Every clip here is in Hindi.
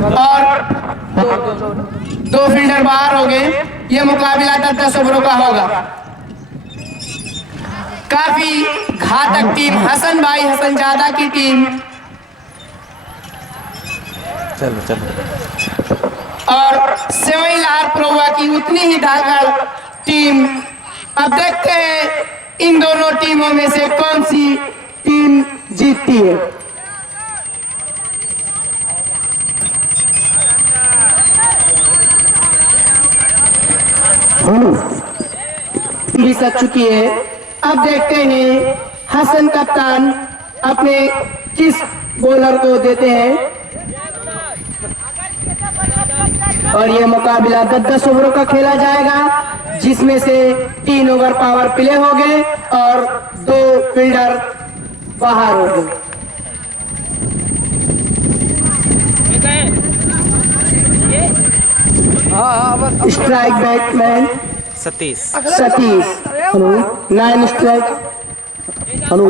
और दो फील्डर बाहर हो गए। ये मुकाबला 10-10 ओवरों का होगा। काफी घातक टीम हसन भाई हसनजादा की टीम और सेवई लाल प्रोवा की उतनी ही धाकड़ टीम। अब देखते हैं इन दोनों टीमों में से कौन सी टीम जीतती है। सक चुकी है। अब देखते हैं हसन कप्तान अपने किस बॉलर को देते हैं और ये मुकाबला 10-10 ओवरों का खेला जाएगा, जिसमें से 3 ओवर पावर प्ले हो गए और 2 फील्डर बाहर हो गए। Strike batsman Satish hello 9 strike hello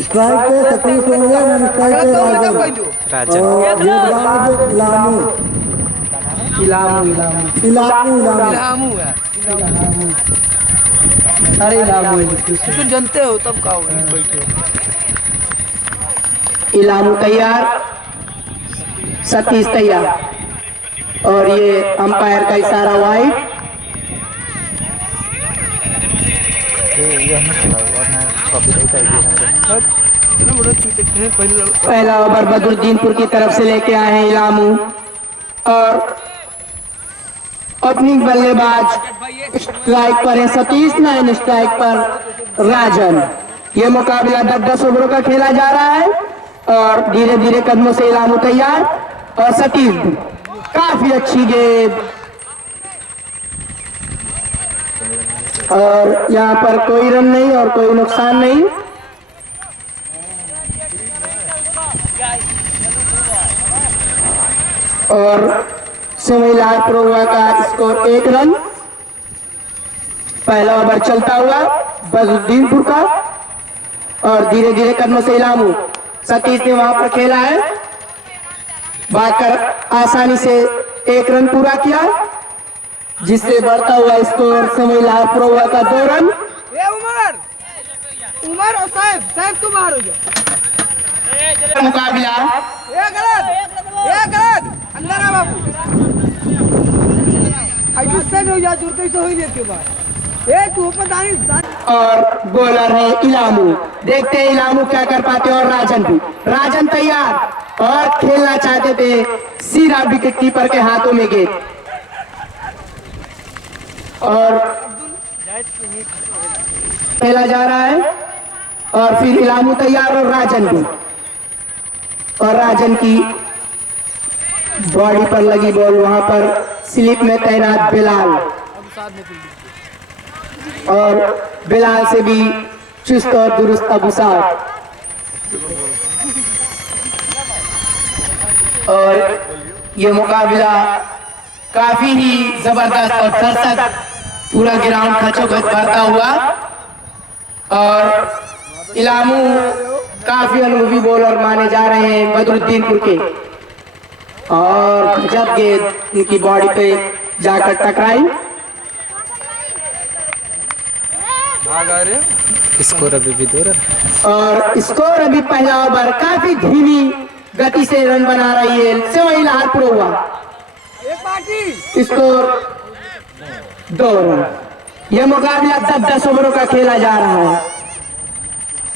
strike पे सतीश हो गया, 9 स्ट्राइक पे राजन इलामू अरे तुम जानते हो तब का इलामू तैयार, सतीश तैयार और ये अंपायर का इशारा वाइड। पहला ओवर बदरुद्दीनपुर की तरफ से लेके आए हैं इलामू और ओपनिंग बल्लेबाज स्ट्राइक पर है सतीश, 9 स्ट्राइक पर राजन। ये मुकाबला 10-10 ओवरों का खेला जा रहा है और धीरे धीरे कदमों से इलामू तैयार और सतीश भी। काफी अच्छी गेंद और यहाँ पर कोई रन नहीं और कोई नुकसान नहीं। और सेवईलाल प्रोवा का स्कोर 1 रन। पहला ओवर चलता हुआ बदरुद्दीनपुर का और धीरे धीरे कदमों से इलामू। सतीश ने वहां पर खेला है, भागकर आसानी से 1 रन पूरा किया, जिससे बढ़ता हुआ स्कोर सेवईलाल प्रोवा का 2 रन। उमर और साहब तुम बाहर हो जाओ। मुकाबला अंदर आ बाबू और बॉलर है इलामू। देखते हैं इलामू क्या कर पाते और राजन भी। राजन तैयार और खेलना चाहते थे, सीधा विकेट कीपर के हाथों में गेंद और खेला जा रहा है और फिर इलामू तैयार और राजन भी। और राजन की बॉडी पर लगी बॉल, वहां पर स्लिप में तैनात बिलाल और बिलाल से भी चुस्त और दुरुस्त अबू साहब। और ये मुकाबला काफी ही जबरदस्त और दर्शक पूरा ग्राउंड खचोखच भरता हुआ और इलामू काफी अनुभवी बॉलर माने जा रहे हैं बदरुद्दीनपुर के और जब गेंद उनकी बॉडी पे जाकर टकराई। स्कोर अभी भी 2 रन और स्कोर अभी पहला ओवर काफी धीमी गति से रन बना रही है सेवईलाल प्रोवा। Score 2 run. यह मुकाबला 10-10 ओवरों का खेला जा रहा है।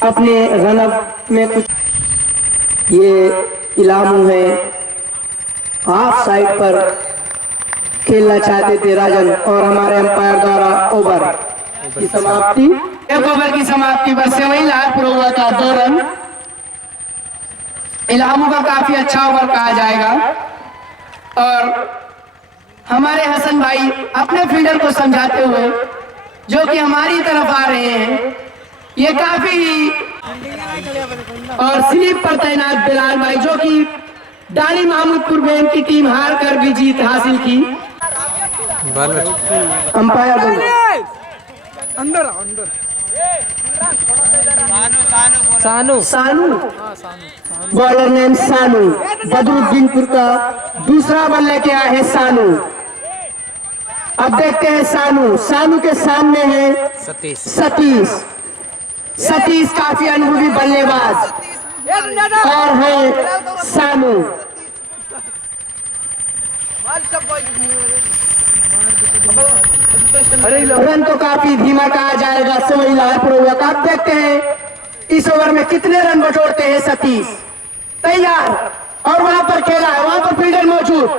अपने रनअप में कुछ ये इलामू है, हाफ साइड पर खेलना चाहते थे राजन और हमारे अंपायर द्वारा ओवर की समाप्ति। 1 ओवर की समाप्ति पर सेवईलाल प्रोवा का 2 रन। इलामू का काफी अच्छा ओवर कहा जाएगा और हमारे हसन भाई अपने फील्डर को समझाते हुए जो कि हमारी तरफ आ रहे हैं, ये काफी और स्लिप पर तैनात बिलाल भाई जो कि डाली महमूदपुर बैन की टीम हार कर भी जीत हासिल की। अंपायर अंदर सानू सानू, बॉलर नेम सानू, बदरुद्दीनपुर का दूसरा बल्ले लेके आया है सानू। अब देखते हैं सानू, सानू के सामने है सतीश सतीश। सतीश काफी अनुभवी बल्लेबाज और है सानू। रन तो काफी धीमा कहा जाएगा सवैला प्रोवक। आप देखते हैं इस ओवर में कितने रन बटोरते हैं सतीश। तैयार, और वहां पर खेला है, वहां पर फील्डर मौजूद,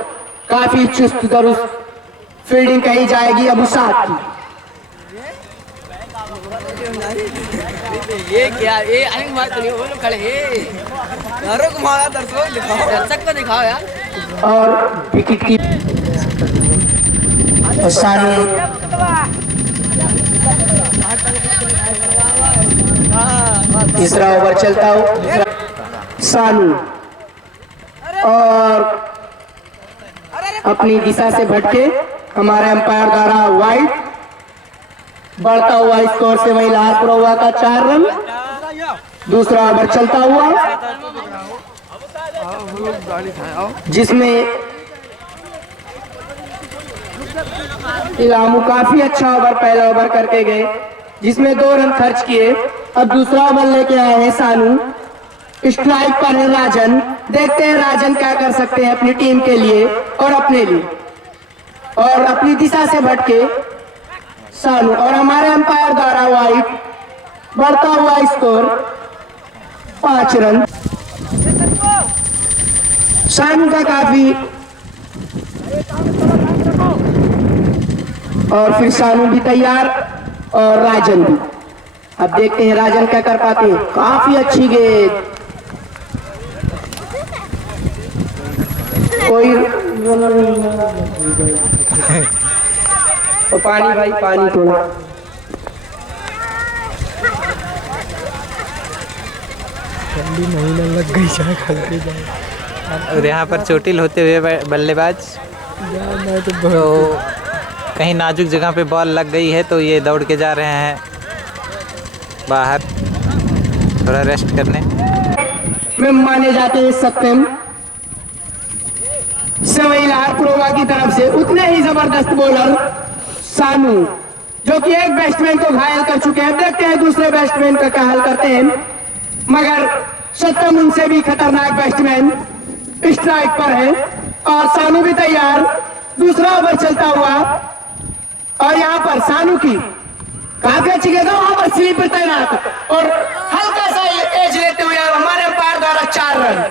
काफी चुस्त दुरुस्त फील्डिंग कही जाएगी अबू साद की। ये क्या, ये अनिल मार तो नहीं, वो लोग खड़े हैं यारों को मारा, दर्शक को दिखाओ यार। और विकेट की सानू, तीसरा ओवर चलता हो सानू, और अपनी दिशा से भटके हमारे अंपायर द्वारा वाइड। बढ़ता हुआ स्कोर से वही लाहौर हुआ का 4 रन। दूसरा ओवर चलता हुआ जिसमें इलामू काफी अच्छा ओवर पहला ओवर करके गए, जिसमें 2 रन खर्च किए। अब दूसरा ओवर लेके आए हैं सानू। स्ट्राइक पर है राजन। देखते हैं राजन क्या कर सकते हैं अपनी टीम के लिए और अपने लिए। और अपनी दिशा से भटके सानू, और हमारे अंपायर द्वारा वाइड। बढ़ता हुआ स्कोर 5 रन। सानू का काफी, और फिर सानू भी तैयार और राजन भी। अब देखते हैं राजन क्या कर पाते हैं। काफी अच्छी गेंद, कोई तो पानी भाई, पानी थोड़ा। महीना लग गई जाए खलते जाए। और यहाँ पर चोटिल होते हुए बल्लेबाज तो कहीं नाजुक जगह पे बॉल लग गई है, तो ये दौड़ के जा रहे हैं बाहर थोड़ा रेस्ट करने में माने जाते हैं सत्यम सवैला प्रोवा की तरफ से। उतने ही जबरदस्त बॉलर सानू, जो कि एक बैट्समैन को घायल कर चुके हैं। देखते हैं दूसरे बैट्समैन का क्या हाल करते हैं, मगर सत्यम उनसे भी खतरनाक बैट्समैन स्ट्राइक पर है। और सानू भी तैयार। दूसरा ओवर चलता हुआ, और यहाँ पर सानू की काफी अच्छी गेंद, वहां पर स्लीपर तैनात, और हल्का सा ये एज लेते हुए हमारे अंपायर द्वारा 4 रन।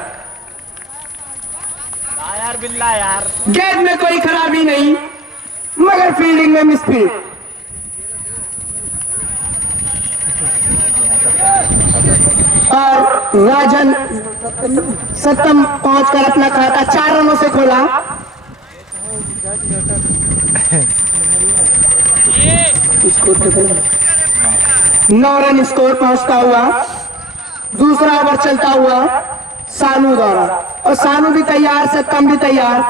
यार बिल्ला यार, गेंद में कोई खराबी नहीं, मगर फील्डिंग में मिसफील्ड। और राजन सत्यम पहुंचकर अपना खाता 4 रनों से खोला। स्कोर 9 रन स्कोर पहुंचता हुआ। दूसरा ओवर चलता हुआ सानू द्वारा, और सानू भी तैयार, सत्यम भी तैयार।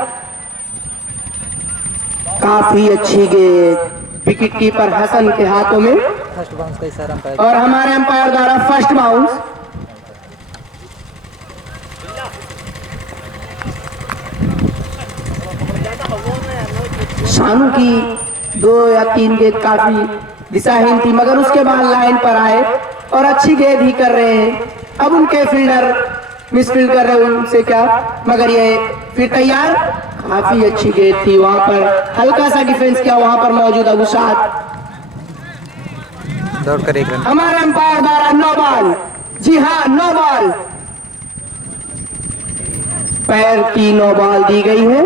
काफी अच्छी गेंद, विकेट कीपर हसन के हाथों में, फर्स्ट बाउंस का इशारा अंपायर। और हमारे अंपायर द्वारा फर्स्ट बाउंस। सानू की 2 या 3 गेंद काफी दिशाहीन थी, मगर उसके बाद लाइन पर आए और अच्छी गेंद ही कर रहे हैं। अब उनके फील्डर मिसफील्ड कर रहे हैं, उनसे क्या, मगर ये फिर तैयार। काफी अच्छी गेंद थी, वहां पर हल्का सा डिफेंस किया वहां पर मौजूद अबू साद। दौड़ कर 1 रन। हमारे अंपायर द्वारा 9 बॉल, जी हाँ 9 बॉल, पैर की 9 बॉल दी गई है,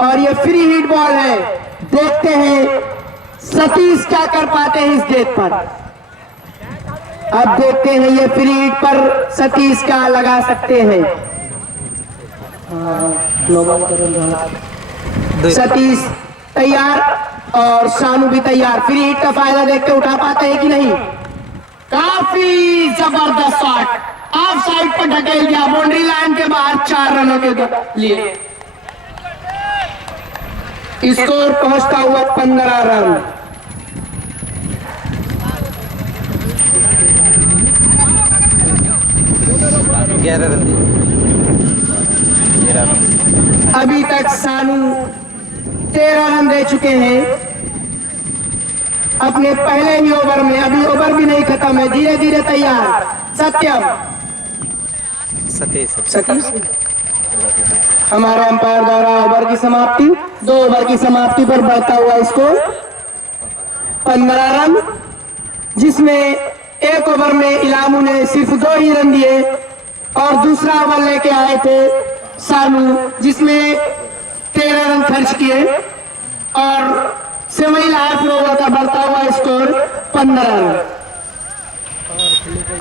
और ये फ्री हिट बॉल है। देखते हैं सतीश क्या कर पाते हैं इस गेंद पर। अब देखते हैं ये फ्री हिट पर सतीश क्या लगा सकते हैं। सतीश तैयार और सानू भी तैयार। फ्री हिट का फायदा देख के उठा पाते हैं कि नहीं। काफी जबरदस्त शॉट, ऑफ साइड पर ढकेल दिया, बाउंड्री लाइन के बाहर 4 रनों के लिए। स्कोर पहुंचता हुआ 15 रन। 11 रन दिए। 13 रन। अभी तक सानू 13 रन दे चुके हैं अपने पहले ही ओवर में। अभी ओवर भी नहीं खत्म है, धीरे धीरे तैयार। सत्यम सतीश हमारे अंपायर द्वारा ओवर की समाप्ति, 2 ओवर की समाप्ति पर बढ़ता हुआ स्कोर 15 रन, जिसमें एक ओवर में इलामू ने सिर्फ 2 ही रन दिए और दूसरा ओवर लेके आए थे सानू, जिसमें 13 रन खर्च किए और सेवई लाख ओवर का बढ़ता हुआ स्कोर 15 रन।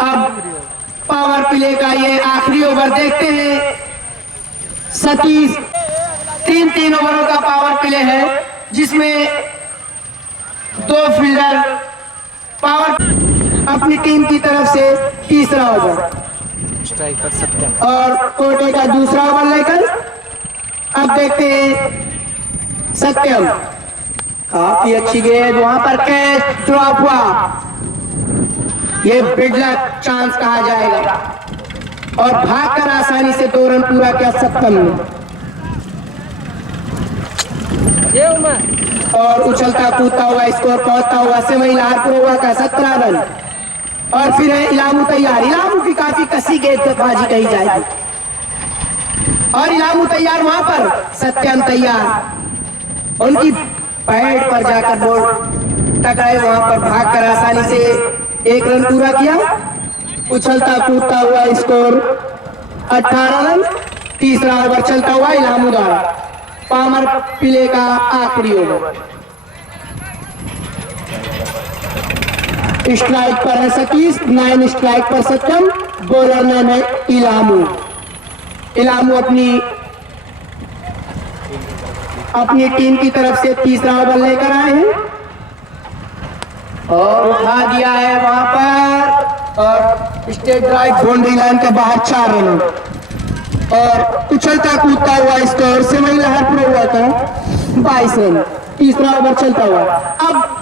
अब पावर प्ले का ये आखिरी ओवर देखते हैं। सतीश 3 ओवरों का पावर प्ले है, जिसमें 2 फील्डर पावर अपनी टीम की तरफ से तीसरा ओवर स्ट्राइक पर सत्यम और कोटे का दूसरा ओवर लेकर अब देखते हैं सत्यम। काफी अच्छी गेंद, वहां पर कैच ड्रॉप हुआ। ये बिग लक चांस कहा जाएगा और भागकर आसानी से 2 रन पूरा किया सत्यम ने। और उछलता कूदता हुआ स्कोर पहुंचता हुआ सेवई लाहौर का 17 रन। और फिर है इलामू तैयार। इलामू की काफी कसी गेंदबाजी कही जाएगी और इलामू तैयार, वहां पर सत्यम तैयार। उनकी पैड पर जाकर बॉल टकराए, वहां पर भागकर आसानी से 1 रन पूरा किया। उछलता कूदता हुआ स्कोर 18 रन। तीसरा ओवर चलता हुआ इलामू द्वारा, पावर प्ले का आखिरी ओवर। स्ट्राइक पर है सतीश, 9 स्ट्राइक पर सत्यम, बॉलर नेम है इलामू। इलामू अपनी टीम की तरफ से तीसरा ओवर लेकर आए हैं और उठा दिया है वहां पर और स्टेट ड्राइव बाउंड्री लाइन के बाहर 4 रन और उछलता कूदता हुआ स्कोर सेवई लाहौर हुआ था 22 रन। तीसरा ओवर चलता हुआ अब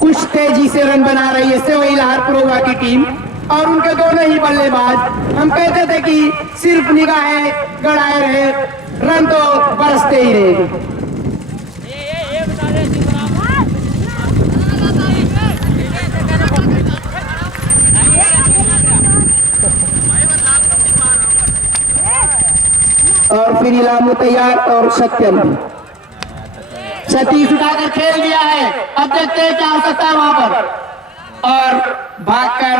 कुछ तेजी से रन बना रही है सेवई लाहौर की टीम और उनके दोनों ही बल्लेबाज। हम कहते थे कि सिर्फ निगाहें गड़ाए रहे, रन तो बरसते ही रहेंगे। और फिर इलामू तैयार और सत्यम। सतीश उठाकर खेल दिया है, अब देखते हैं क्या हो सकता है वहां पर और भागकर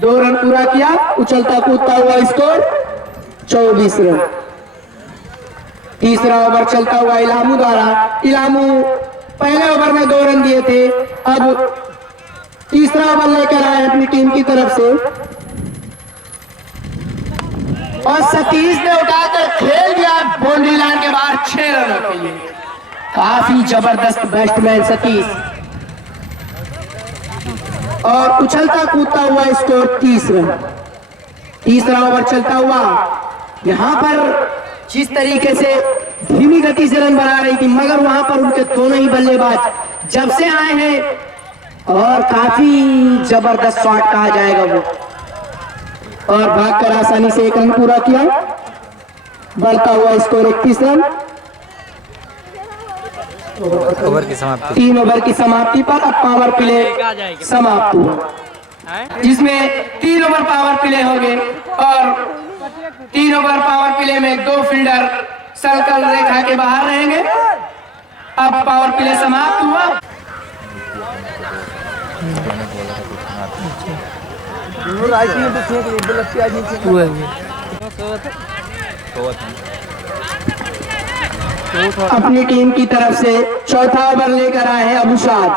2 रन पूरा किया। उछलता कूदता हुआ स्कोर 24 रन। तीसरा ओवर चलता हुआ इलामू द्वारा। इलामू पहले ओवर में 2 रन दिए थे, अब तीसरा ओवर लेकर आए अपनी टीम की तरफ से और सतीश ने उठाकर खेल दिया बाउंड्री लाइन के बाहर 6 रनों के लिए। काफी जबरदस्त बैट्समैन सतीश और उछलता कूदता हुआ स्कोर 30 रन। तीसरा ओवर चलता हुआ यहां पर जिस तरीके से धीमी गति से रन बना रही थी, मगर वहां पर उनके दोनों ही बल्लेबाज जब से आए हैं और काफी जबरदस्त शॉट कहा जाएगा वो और भागकर आसानी से 1 रन पूरा किया। बढ़ता हुआ स्कोर 31 रन। ओवर की समाप्ति 3 ओवर की समाप्ति पर अब पावर प्ले समाप्त हुआ, जिसमें 3 ओवर पावर प्ले हो गए और 3 ओवर पावर प्ले में 2 फील्डर सर्कल रेखा के बाहर रहेंगे। अब पावर प्ले समाप्त हुआ। अपनी टीम की तरफ से चौथा ओवर लेकर आए हैं अबुशाद।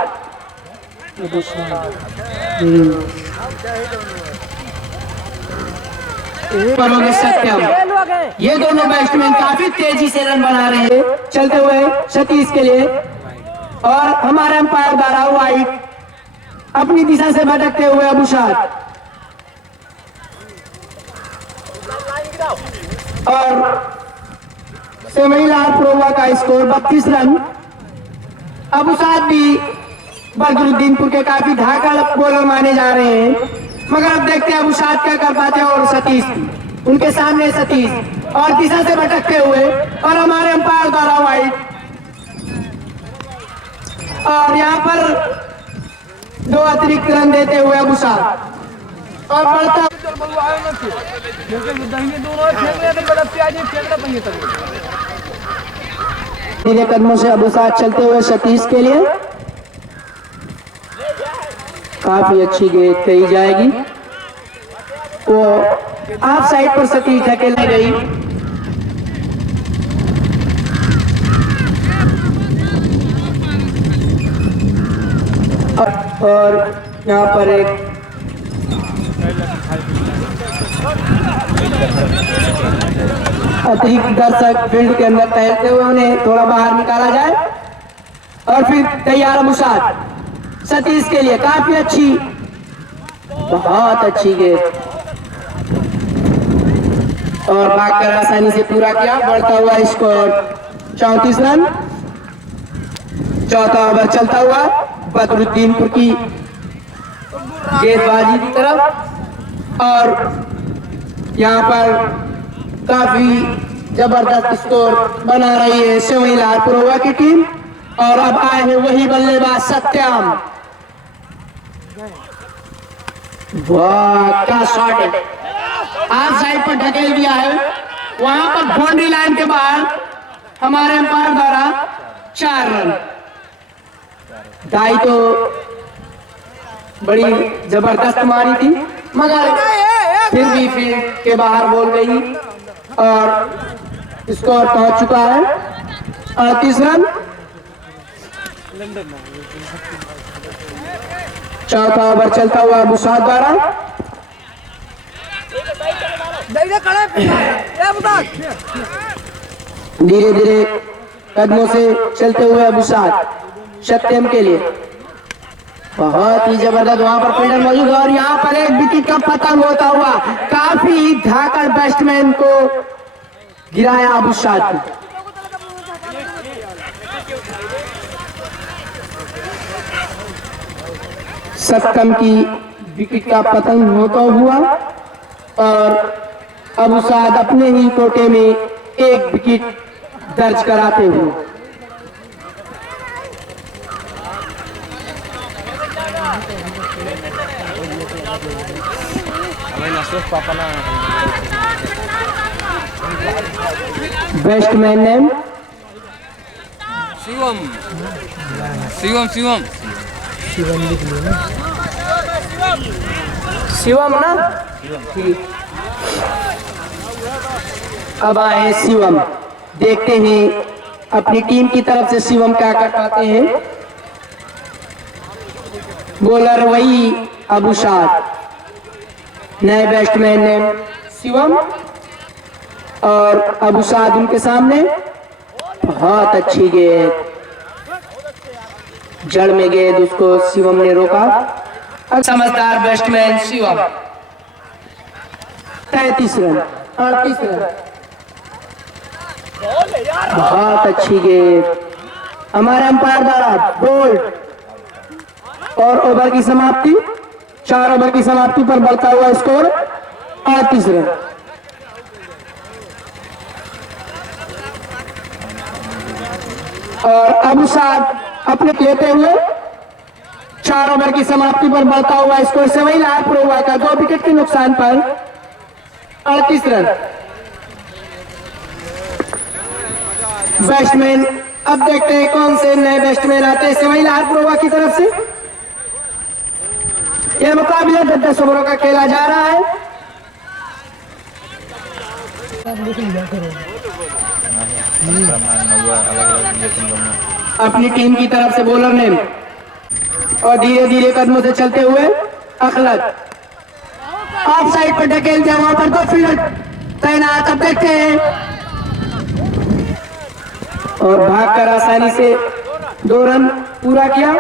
सत्यम। ये दोनों बैट्समैन काफी तेजी से रन बना रहे हैं चलते हुए सतीश के लिए और हमारे अंपायर द्वारा वाइड अपनी दिशा से भटकते हुए अबुशाद और सेवई लाहौर का स्कोर 32 रन। अबुशाद भी बदरुद्दीनपुर के काफी धाकड़ बॉलर माने जा रहे हैं मगर अब देखते हैं अबुसाद क्या कर पाते हैं। और सतीश, उनके सामने सतीश और दिशा से भटकते हुए, और हमारे अंपायर द्वारा वाइड। और यहाँ पर 2 अतिरिक्त रन देते हुए अबुसाद और बढ़ता धीरे कदमों से अबुसाद चलते हुए सतीश के लिए। काफी अच्छी गेंद कही जाएगी, वो ऑफ साइड पर सतीश धकेली गई। और यहाँ पर एक अतिरिक्त दर्शक फील्ड के अंदर टहलते हुए उन्हें थोड़ा बाहर निकाला जाए। और फिर तैयार अबुसाद सतीश के लिए। काफी अच्छी, बहुत अच्छी गेंद और भागकर आसानी से पूरा किया। बढ़ता हुआ स्कोर 34 रन। चौथा ओवर चलता हुआ बदरुद्दीनपुर की गेंदबाजी की तरफ, और यहाँ पर काफी जबरदस्त स्कोर बना रही है सेवईलाल पुरोवा की टीम। और अब आए हैं वही बल्लेबाज सत्यम। वाह क्या शॉट है, ऑफ साइड पर ढकेल दिया है। वहां पर बाउंड्री लाइन के बाहर हमारे अंपायर द्वारा 4 रन। दाई तो बड़ी जबरदस्त मारी थी, मगर फिर भी फील्ड के बाहर बोल गई और स्कोर पहुंच चुका है 38 रन। चौथा ओवर चलता हुआ अबुसाद द्वारा। धीरे धीरे कदमों से चलते हुए अबुसाद सत्यम के लिए। बहुत ही जबरदस्त वहां पर फील्डर मौजूद है, और यहाँ पर एक विकेट का पतन होता हुआ काफी धाकड़ बैट्समैन को गिराया अबुसाद। सत्यम की विकेट का पतन होता हुआ और अबुसाद अपने ही कोटे में एक विकेट दर्ज कराते हुए। बैट्समैन नेम शिवम शिवम शिवम शिवम ना, ठीक। अब आए शिवम, देखते हैं अपनी टीम की तरफ से शिवम क्या कर पाते हैं। बॉलर वही अबुसाद, नए बैट्समैन नेम शिवम और अबुसाद उनके सामने। बहुत अच्छी गेंद, जड़ में गेंद, उसको शिवम ने रोका। समझदार बैट्समैन शिवम। 33 run, 38 run. बहुत अच्छी गेंद, हमारे अंपायर द्वारा बोल्ड। और ओवर की समाप्ति, 4 ओवर की समाप्ति पर बढ़ता हुआ स्कोर 38 रन। और अबुसाद अपने लेते हुए 4 ओवर की समाप्ति पर बढ़ता हुआ स्कोर सेवईलाल पुरोवा का 2 विकेट के नुकसान पर 38 रन। बैट्समैन, अब देखते हैं कौन से नए बैट्समैन आते हैं सेवईलाल पुरोवा की तरफ से। यह मुकाबला 10 ओवरों का खेला जा रहा है। अपनी टीम की तरफ से बॉलर नेम, और धीरे धीरे कदमों से चलते हुए अखलत ऑफ साइड पर ढकेल दिया। वहां पर 2 फील्डर तैनात, अब देखते हैं। और भागकर आसानी से 2 रन पूरा किया।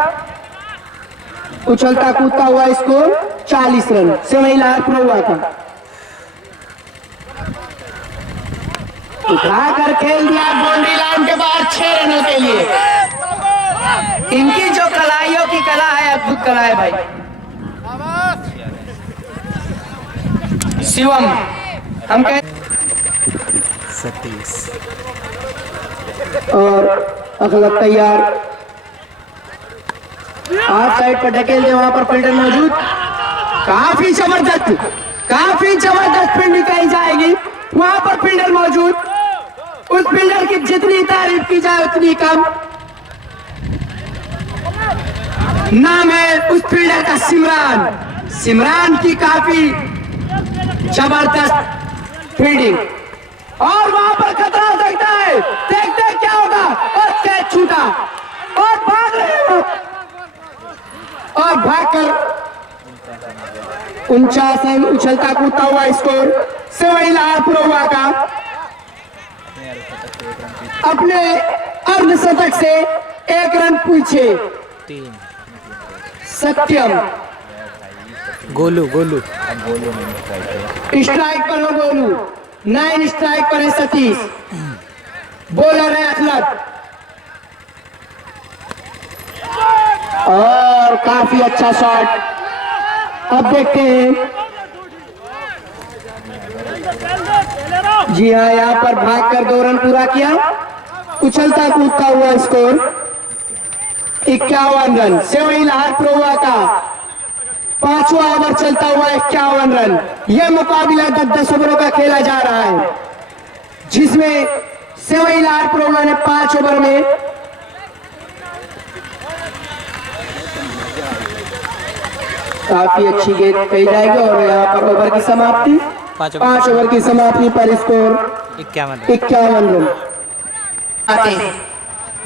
उछलता कूदता हुआ स्कोर 40 रन सेवईलाल पुरोवा का। उठाकर खेल दिया बाउंड्री लाइन के बाद 6 रनों के लिए। इनकी जो कलाइयों की कला है, अद्भुत कला है भाई। शिवम, हम कह सतीश। और अखलत तैयार, ऑफ साइड पर ढकेल दे, वहां पर फील्डर मौजूद। काफी जबरदस्त फील्डिंग कही जाएगी, वहां पर फील्डर मौजूद। उस फील्डर की जितनी तारीफ की जाए उतनी कम। नाम है उस फील्डर का सिमरान की काफी जबरदस्त फील्डिंग। और वहां पर खतरा हो सकता है, देखते क्या होगा। और कैच छूटा और भाग रहे हो, और भागकर 49 रन उछलता कूदता हुआ स्कोर सेवईलाल पुरोवा का अपने अर्धशतक से 1 रन पीछे। सत्यम, गोलू स्ट्राइक पर हो गोलू, 9 स्ट्राइक पर है सतीश, बॉलर है अखलत। और काफी अच्छा शॉट। अब देखते हैं, जी हाँ, यहाँ पर भागकर 2 रन पूरा किया। उछलता कूदता हुआ स्कोर 51 रन। सेवईलाल पुरोवा का 5वां ओवर चलता हुआ 51 रन। यह मुकाबला 10-10 ओवरों का खेला जा रहा है, जिसमें सेवईलाल पुरोवा ने 5 ओवर में काफी अच्छी गेंद कही जाएगी। और यहाँ पर ओवर की समाप्ति, 5 ओवर की समाप्ति पर स्कोर 51 रन। आते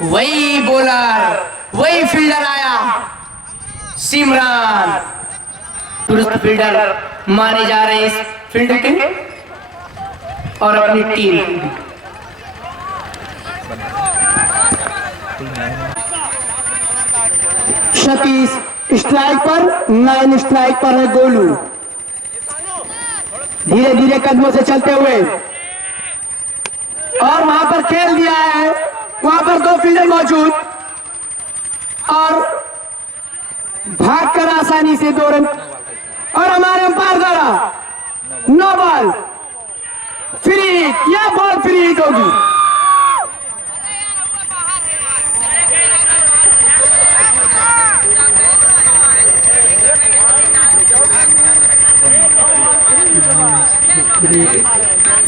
वही बॉलर, वही फील्डर आया, सिमरान। दुरुस्त फील्डर माने जा रहे इस फील्ड के और अपनी टीम। सतीश स्ट्राइक पर, 9 स्ट्राइक पर है गोलू। धीरे धीरे कदमों से चलते हुए, और वहां पर खेल दिया है, वहां पर 2 फील्डर मौजूद, और भागकर आसानी से 2 रन। और हमारे अंपायर द्वारा नो बॉल, फ्री हिट, यह बॉल फ्री हिट होगी।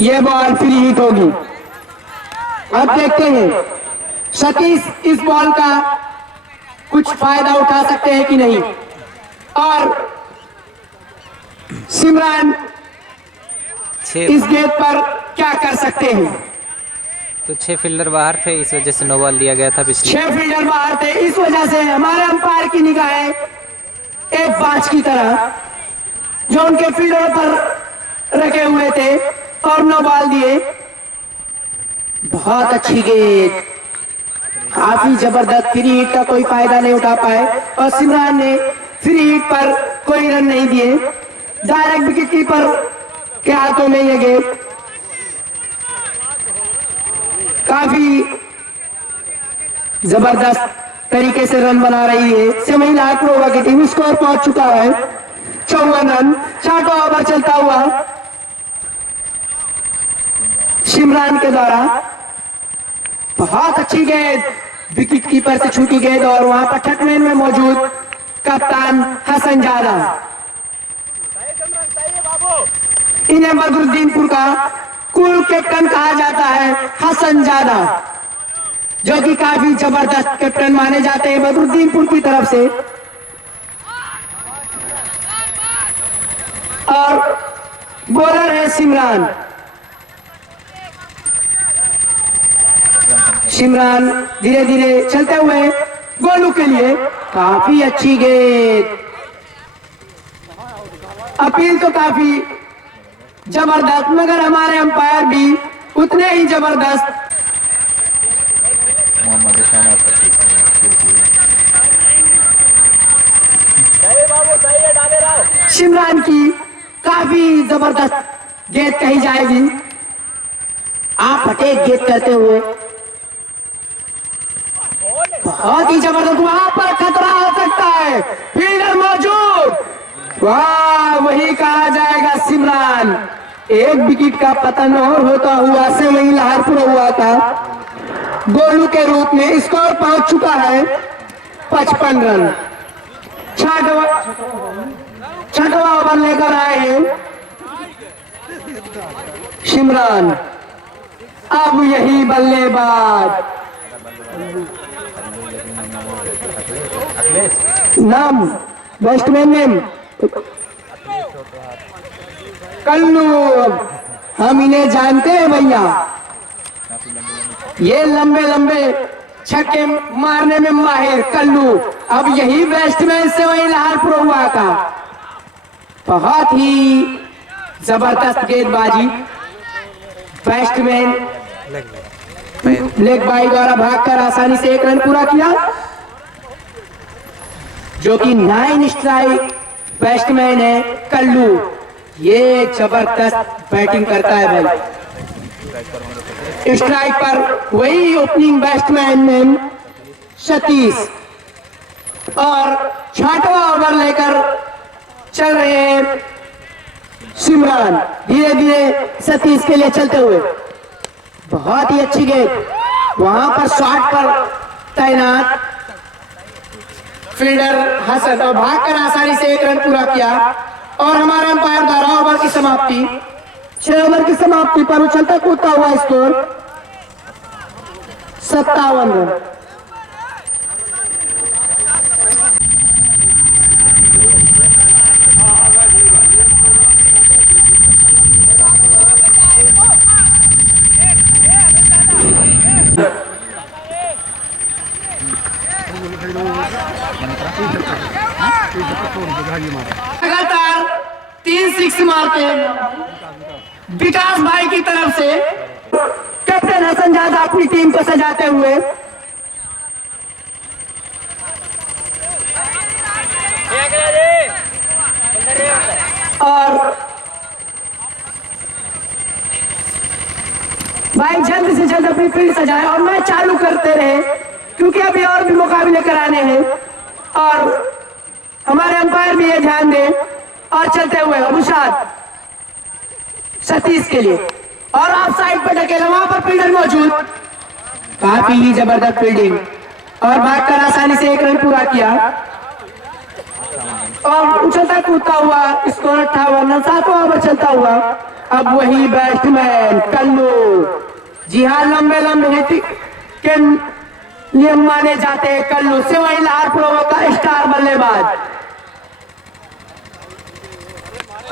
ये बॉल फ्री हिट होगी। अब देखते हैं सतीश इस बॉल का कुछ फायदा उठा सकते हैं कि नहीं, और सिमरान इस गेंद पर क्या कर सकते हैं। तो 6 फील्डर बाहर थे, इस वजह से नो बॉल दिया गया था पिछले। 6 फील्डर बाहर थे, इस वजह से हमारे अंपायर की निगाहें एक बाज की तरह जो उनके फील्डरों पर रखे हुए थे, और नो बॉल दिए। बहुत अच्छी गेंद, काफी जबरदस्त। फ्री हिट का कोई फायदा नहीं उठा पाए, और सिमरान ने फ्री हिट पर कोई रन नहीं दिए। डायरेक्ट विकेट कीपर के हाथों में ये गेंद। काफी जबरदस्त तरीके से रन बना रही है सेवईलाल पुरोवा की टीम। स्कोर पहुंच चुका है 54 रन। 4वां ओवर चलता हुआ सिमरान के द्वारा। बहुत अच्छी गेंद, विकेट कीपर से छूटी गेंद, और वहां पर छठवें में मौजूद कप्तान हसन जादा। इन्हें बदरुद्दीनपुर का कुल कैप्टन कहा जाता है, हसन जादा, जो कि काफी जबरदस्त कैप्टन माने जाते हैं बदरुद्दीनपुर की तरफ से। और बॉलर है सिमरान। सिमरान धीरे धीरे चलते हुए गोलू के लिए काफी अच्छी गेंद। अपील तो काफी जबरदस्त, मगर हमारे अंपायर भी उतने ही जबरदस्त। सिमरान की काफी जबरदस्त गेंद कही जाएगी। आप हटे गेंद करते हुए बहुत ही जबरदस्त। वहां पर खतरा हो सकता है, फील्डर मौजूद, वाह, वही कहा जाएगा सिमरान। एक विकेट का पतन और होता हुआ से वही लहरपुर हुआ था गोलू के रूप में। स्कोर पहुंच चुका है 55 रन। छठवा ओवर लेकर आए हैं सिमरान। अब यही बल्लेबाज नाम बैट्समैन नेम कल्लू। हम इन्हें जानते हैं भैया, ये लंबे लंबे छक्के मारने में माहिर कल्लू। अब यही बैट्समैन से वही लहरपुर हुआ का बहुत ही जबरदस्त गेंदबाजी। बैट्समैन लेग बाई द्वारा भागकर आसानी से 1 रन पूरा किया, जो कि 9 स्ट्राइक बैट्समैन है कल्लू। ये जबरदस्त बैटिंग करता है भाई। स्ट्राइक पर वही ओपनिंग बैट्समैन नेम सतीश। और 6वां ओवर लेकर चल रहे हैं सिमरान। धीरे धीरे सतीश के लिए चलते हुए बहुत ही अच्छी गेंद, वहां पर शॉट पर तैनात फील्डर हसन और भागकर आसानी से 1 रन पूरा किया। और हमारे अंपायर द्वारा ओवर की समाप्ति 6 ओवर की समाप्ति पर उछलता कूदता हुआ स्कोर 57 रन। लगातार 3 सिक्स मारते हैं विकास भाई की तरफ से। कैप्टन हसन जादा अपनी टीम को सजाते हुए और भाई जल्द से जल्द अपनी फील्ड सजाए और मैच चालू करते रहे, क्योंकि अभी और भी मुकाबले कराने हैं। और हमारे अंपायर भी ये ध्यान दें। और चलते हुए अबुशाद सतीश के लिए और आप साइड पर ढकेला, वहां पर फील्डर मौजूद। काफी ही जबरदस्त फील्डिंग और भागकर आसानी से 1 रन पूरा किया। और उछलता कूदता हुआ स्कोर 58 रन। 7वां ओवर चलता हुआ अब वही बैट्समैन कल्लू। जी हाँ, लंबे लंबे हिट के नियम माने जाते हैं कल्लू से वही लहरपुर का स्टार बल्लेबाज।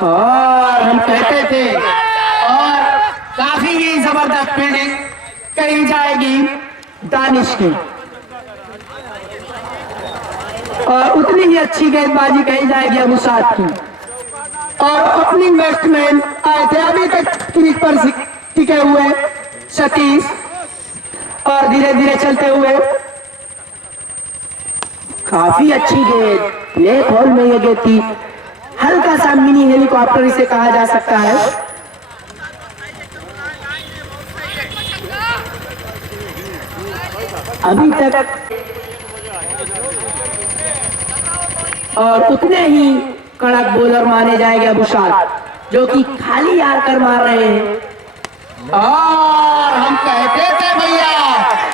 और हम कहते थे और काफी ही जबरदस्त फील्डिंग करी जाएगी दानिश की और उतनी ही अच्छी गेंदबाजी कही जाएगी अबुशाद की। और ओपनिंग बैट्समैन आए थे अभी तक क्रीज पर टिके हुए सतीश। और धीरे धीरे चलते हुए काफी अच्छी गेंद लेग होल में ये गेंद थी। हल्का सा मिनी हेलीकॉप्टर इसे कहा जा सकता है। अभी तक और उतने ही कड़क बॉलर माने जाएंगे अबुशाद, जो कि खाली यार कर मार रहे हैं। और हम कहते थे भैया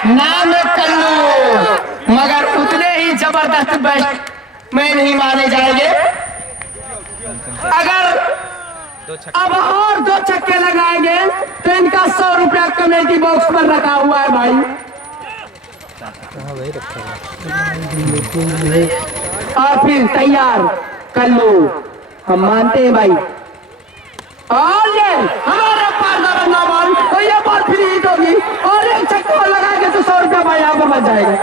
नाम है कल्लू, मगर उतने ही जबरदस्त बैट्समैन नहीं माने जाएंगे। अगर अब और 2 छक्के लगाएंगे तो इनका 100 रुपया कमेटी बॉक्स पर रखा हुआ है भाई। और फिर तैयार कल्लू, हम मानते हैं भाई। और ये हमारा पार बॉल और ये बॉल फ्री हिट होगी और 1 छक्का लगाएंगे तो 100 रुपया भाई यहाँ पर बच जाएगा।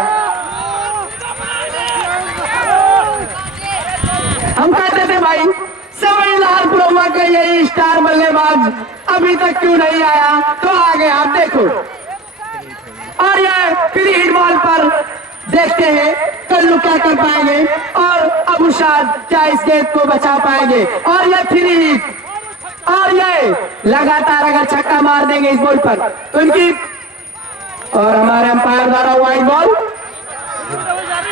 हम कहते थे भाई सवई लहरपुर का यही स्टार बल्लेबाज अभी तक क्यों नहीं आया, तो आ गया आप देखो। और ये फ्री हिट बॉल पर देखते हैं कल्लू क्या कर पाएंगे और अबुशाद क्या इस गेंद को बचा पाएंगे। और ये फ्री हिट और ये लगातार अगर छक्का मार देंगे इस बॉल पर तो इनकी और हमारे अंपायर द्वारा वाइड बॉल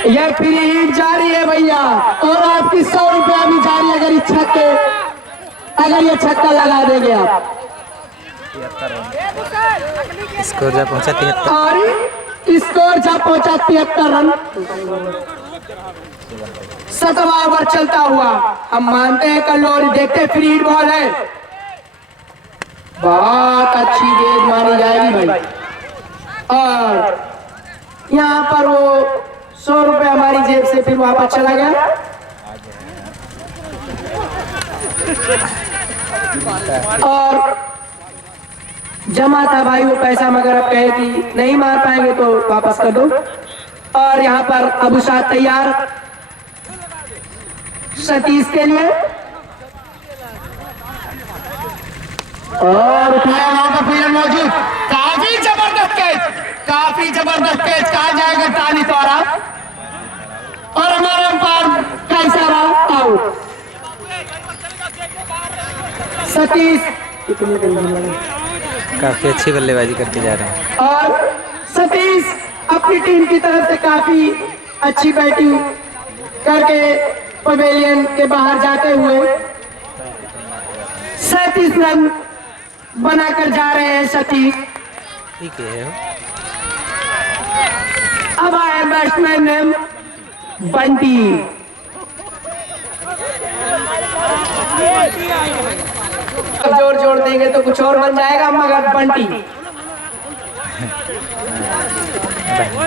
ये फ्री हिट जारी है भैया, और आपकी 100 रुपया भी जारी अगर ये छक्का लगा देंगे आप। स्कोर जा पहुंचा 73 और स्कोर जा पहुंचा 73 रन। 7वां ओवर चलता हुआ, हम मानते हैं कल्लू, देखते फ्री हिट बॉल है, बहुत अच्छी गेंद मारी जाएगी भाई। और यहाँ पर वो 100 रुपए हमारी जेब से फिर वापस चला गया। और जमा था भाई वो पैसा, मगर अब कहे कि नहीं मार पाएंगे तो वापस कर दो। और यहाँ पर अबू साद तैयार सतीश के लिए, और उठाया वहां पर फील्डर मौजूद। काफी जबरदस्त कैच कहा जाएगा ताली द्वारा, और हमारे अंपायर का इशारा आउट। सतीश काफी अच्छी बल्लेबाजी करके जा रहे हैं। और सतीश अपनी टीम की तरफ से काफी अच्छी बैटिंग करके पवेलियन के बाहर जाते हुए 37 रन बनाकर जा रहे हैं सतीश। ठीक है। अब आए बैट्समैन नेम बंटी। जोड़ देंगे तो कुछ और बन जाएगा, मगर बंटी।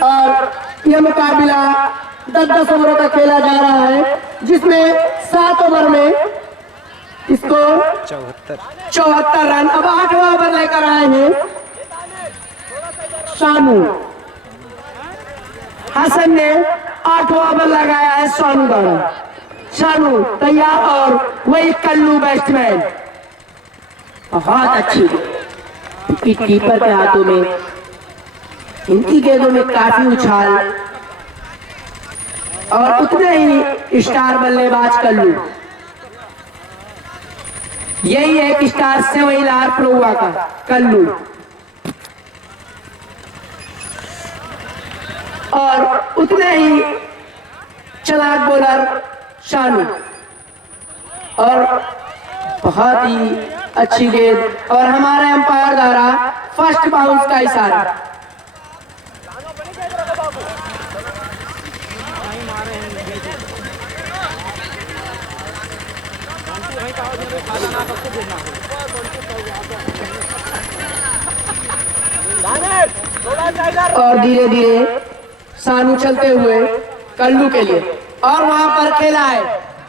और यह मुकाबला 10-10 ओवरों का खेला जा रहा है, जिसमें 7 ओवर में इसको 74 रन। अब 8वां ओवर लेकर आए हैं शानू हसन ने, 8वां ओवर लगाया है शानू द्वारा। शानू तैयार, और वही कल्लू बैट्समैन, बहुत अच्छी कीपर के हाथों में, इनकी गेंदों में काफी उछाल, और उतने ही स्टार बल्लेबाज कल्लू। यही एक स्टार से वही लार प्रोवा का कल्लू, और उतने ही चालाक बॉलर शानू, और बहुत ही अच्छी गेंद, और हमारे अंपायर द्वारा फर्स्ट बाउंस का इशारा। और धीरे धीरे शानू चलते हुए कल्लू के लिए, और वहां पर खेला है,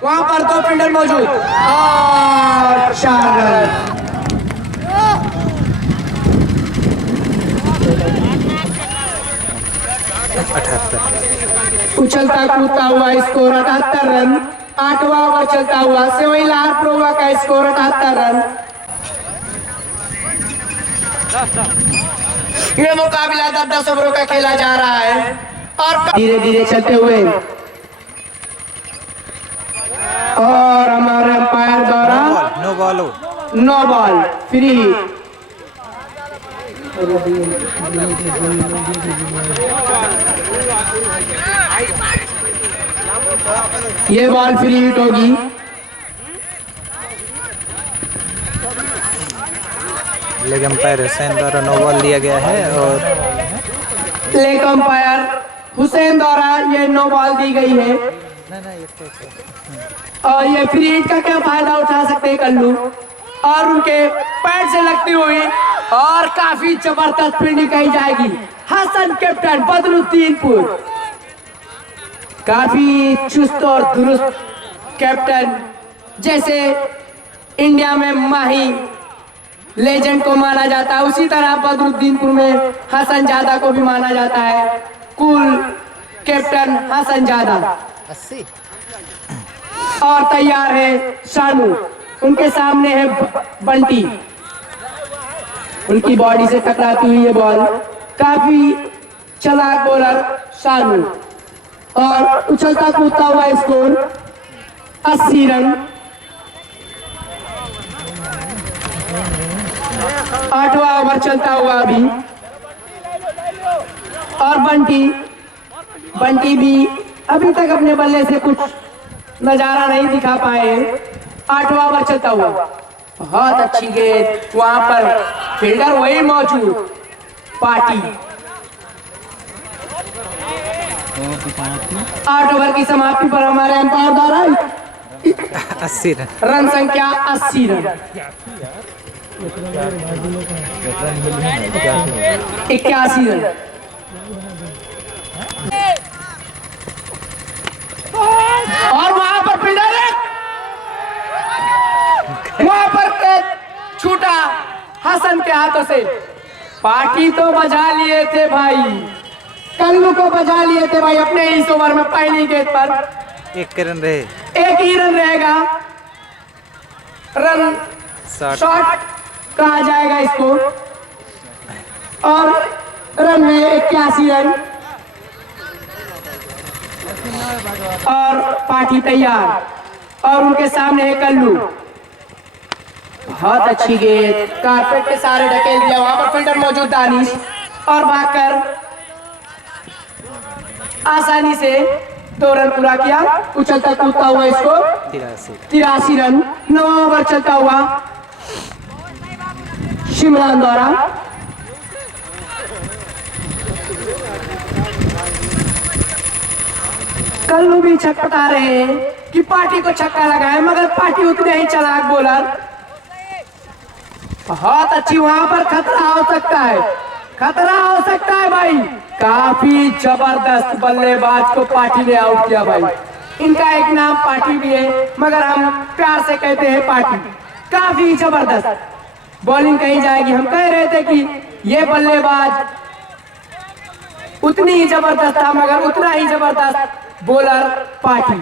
वहां पर 2 फील्डर मौजूद, और 4 रन। उछलता कूदता हुआ स्कोर 78 रन। 8वां ओवर चलता हुआ सेवई लार प्रोवा का स्कोर 78 रन। ये मुकाबला 10-10 ओवरों का खेला जा रहा है, और धीरे धीरे चलते हुए, और हमारे अंपायर द्वारा नो बॉल फ्री। ये बॉल फ्री हिट होगी। लेग अंपायर हुसैन द्वारा नो बॉल दिया गया है, और लेग अंपायर हुसैन द्वारा ये नो बॉल दी गई है। और ये फ्री हिट का क्या फायदा उठा सकते हैं कल्लू, और उनके पैर से लगती हुई और काफी जबरदस्त फील्डिंग कही जाएगी। हसन कैप्टन बदरुद्दीनपुर, काफी चुस्त और दुरुस्त कैप्टन, जैसे इंडिया में माही लेजेंड को माना जाता है, उसी तरह बदरुद्दीनपुर में हसन जादा को भी माना जाता है। कूल कैप्टन हसन जादा। 80। और तैयार है शानू, उनके सामने है बंटी। उनकी बॉडी से टकराती हुई ये बॉल, काफी चालाक बॉलर शानू, और उछलता कूदता हुआ स्कोर 80 रन। 8वां ओवर चलता हुआ अभी, और बंटी भी अभी तक अपने बल्ले से कुछ नजारा नहीं दिखा पाए। 8वां ओवर चलता हुआ, बहुत अच्छी गेंद, वहां पर फील्डर वही मौजूद, पार्टी। 8 ओवर की समाप्ति पर हमारे अंपायर द्वारा 80 रन। रन संख्या 80 रन, 81 रन। और वहां पर फील्डर वहां पर कैच छूटा हसन के हाथों से। पार्टी तो बजा लिए थे भाई, कल्लू को बजा लिए थे भाई अपने इस ओवर में। पहली गेंद पर 1 रन रहे, 1 ही रन रहेगा। रन शॉट कहा जाएगा इसको। और रन में 81 रन। और पार्टी तैयार, और उनके सामने है कल्लू। बहुत अच्छी गेंद, कारपेट के सारे ढकेल दिया, वहां पर फील्डर मौजूद दानिश, और भागकर आसानी से 2 रन पूरा किया। उछलता कूदता हुआ इसको 83 रन। 9वां ओवर चलता हुआ शिमरान द्वारा। कल्लू भी छटपटा रहे हैं कि पार्टी को छक्का लगाए, मगर पार्टी उतने ही चालाक बॉलर। बहुत अच्छी, वहां पर खतरा हो सकता है, खतरा हो सकता है भाई। काफी जबरदस्त बल्लेबाज को पार्टी ने आउट किया भाई। इनका एक नाम पार्टी भी है, मगर हम प्यार से कहते हैं पार्टी। काफी जबरदस्त बॉलिंग कही जाएगी। हम कह रहे थे कि ये बल्लेबाज उतनी ही जबरदस्त था, मगर उतना ही जबरदस्त बॉलर पार्टी।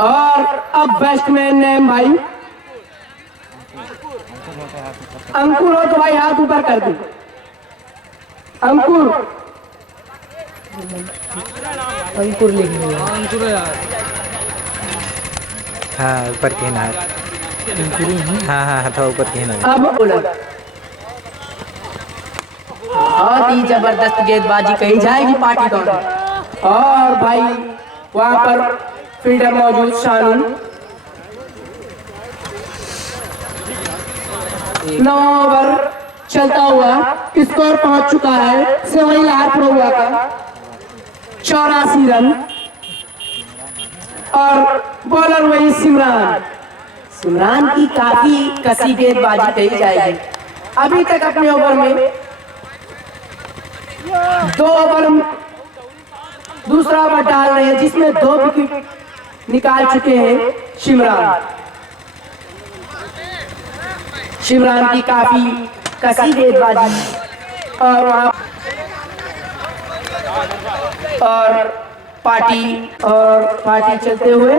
और अब बैट्समैन नेम भाई अंकुर हो तो भाई हाथ ऊपर कर दो। अंकुर, अंकुर लिखिए। हाँ ऊपर के नार, हाँ हाँ हथवा ऊपर के नार। अब बोला, बहुत ही जबरदस्त गेंदबाजी कही जाएगी पार्टी द्वारा। और भाई वहां पर फील्डर मौजूद शानू। 9 ओवर चलता हुआ, स्कोर पहुंच चुका है 7 लाख हुआ का 84 रन। और बॉलर वही सिमरान। सिमरान की काफी कसी गेंदबाजी कही जाएगी। अभी तक अपने ओवर में 2 ओवर दूसरा ओवर डाल रहे हैं, जिसमें 2 विकेट निकाल चुके हैं शिमरान की काफी कसी गेंदबाजी। और वहां और पार्टी चलते हुए,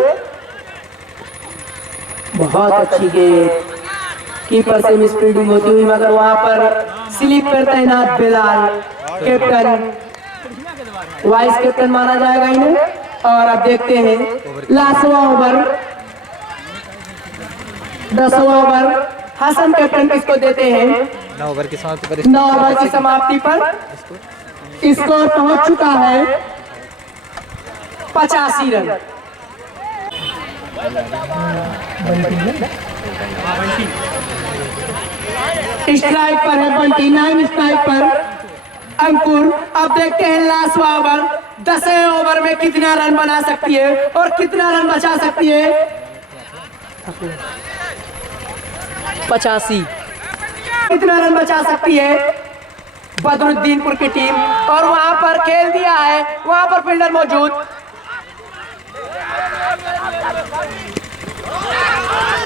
बहुत अच्छी गेंद, कीपर से मिस फील्डिंग होती हुई, मगर वहां पर स्लिप पर तैनात बिलाल, कैप्टन, वाइस कैप्टन माना जाएगा इन्हें। और अब देखते हैं लास्टवां ओवर, 10वां ओवर हसन कैप्टन किसको देते हैं। 9 ओवर की समाप्ति पर 9 ओवर की समाप्ति पर स्कोर पहुंच चुका है 85 रन। स्ट्राइक पर है बंटी, 9 स्ट्राइक पर अंकुर। अब देखते हैं लास्टवां ओवर, 10वें ओवर में कितना रन बना सकती है और कितना रन बचा सकती है। 85, कितना रन बचा सकती है बदरुद्दीनपुर की टीम। और वहां पर खेल दिया है, वहां पर फील्डर मौजूद,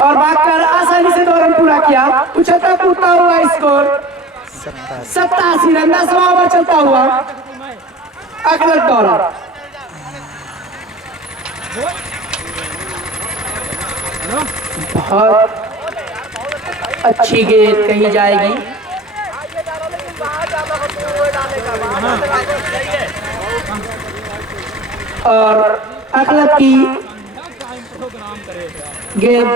और भागकर आसानी से 2 रन पूरा किया। उछलता कूदता हुआ स्कोर 87 रन। 10वां ओवर चलता हुआ अगला दौरा। बहुत अच्छी गेंद कही जाएगी। और अखलत की गेंद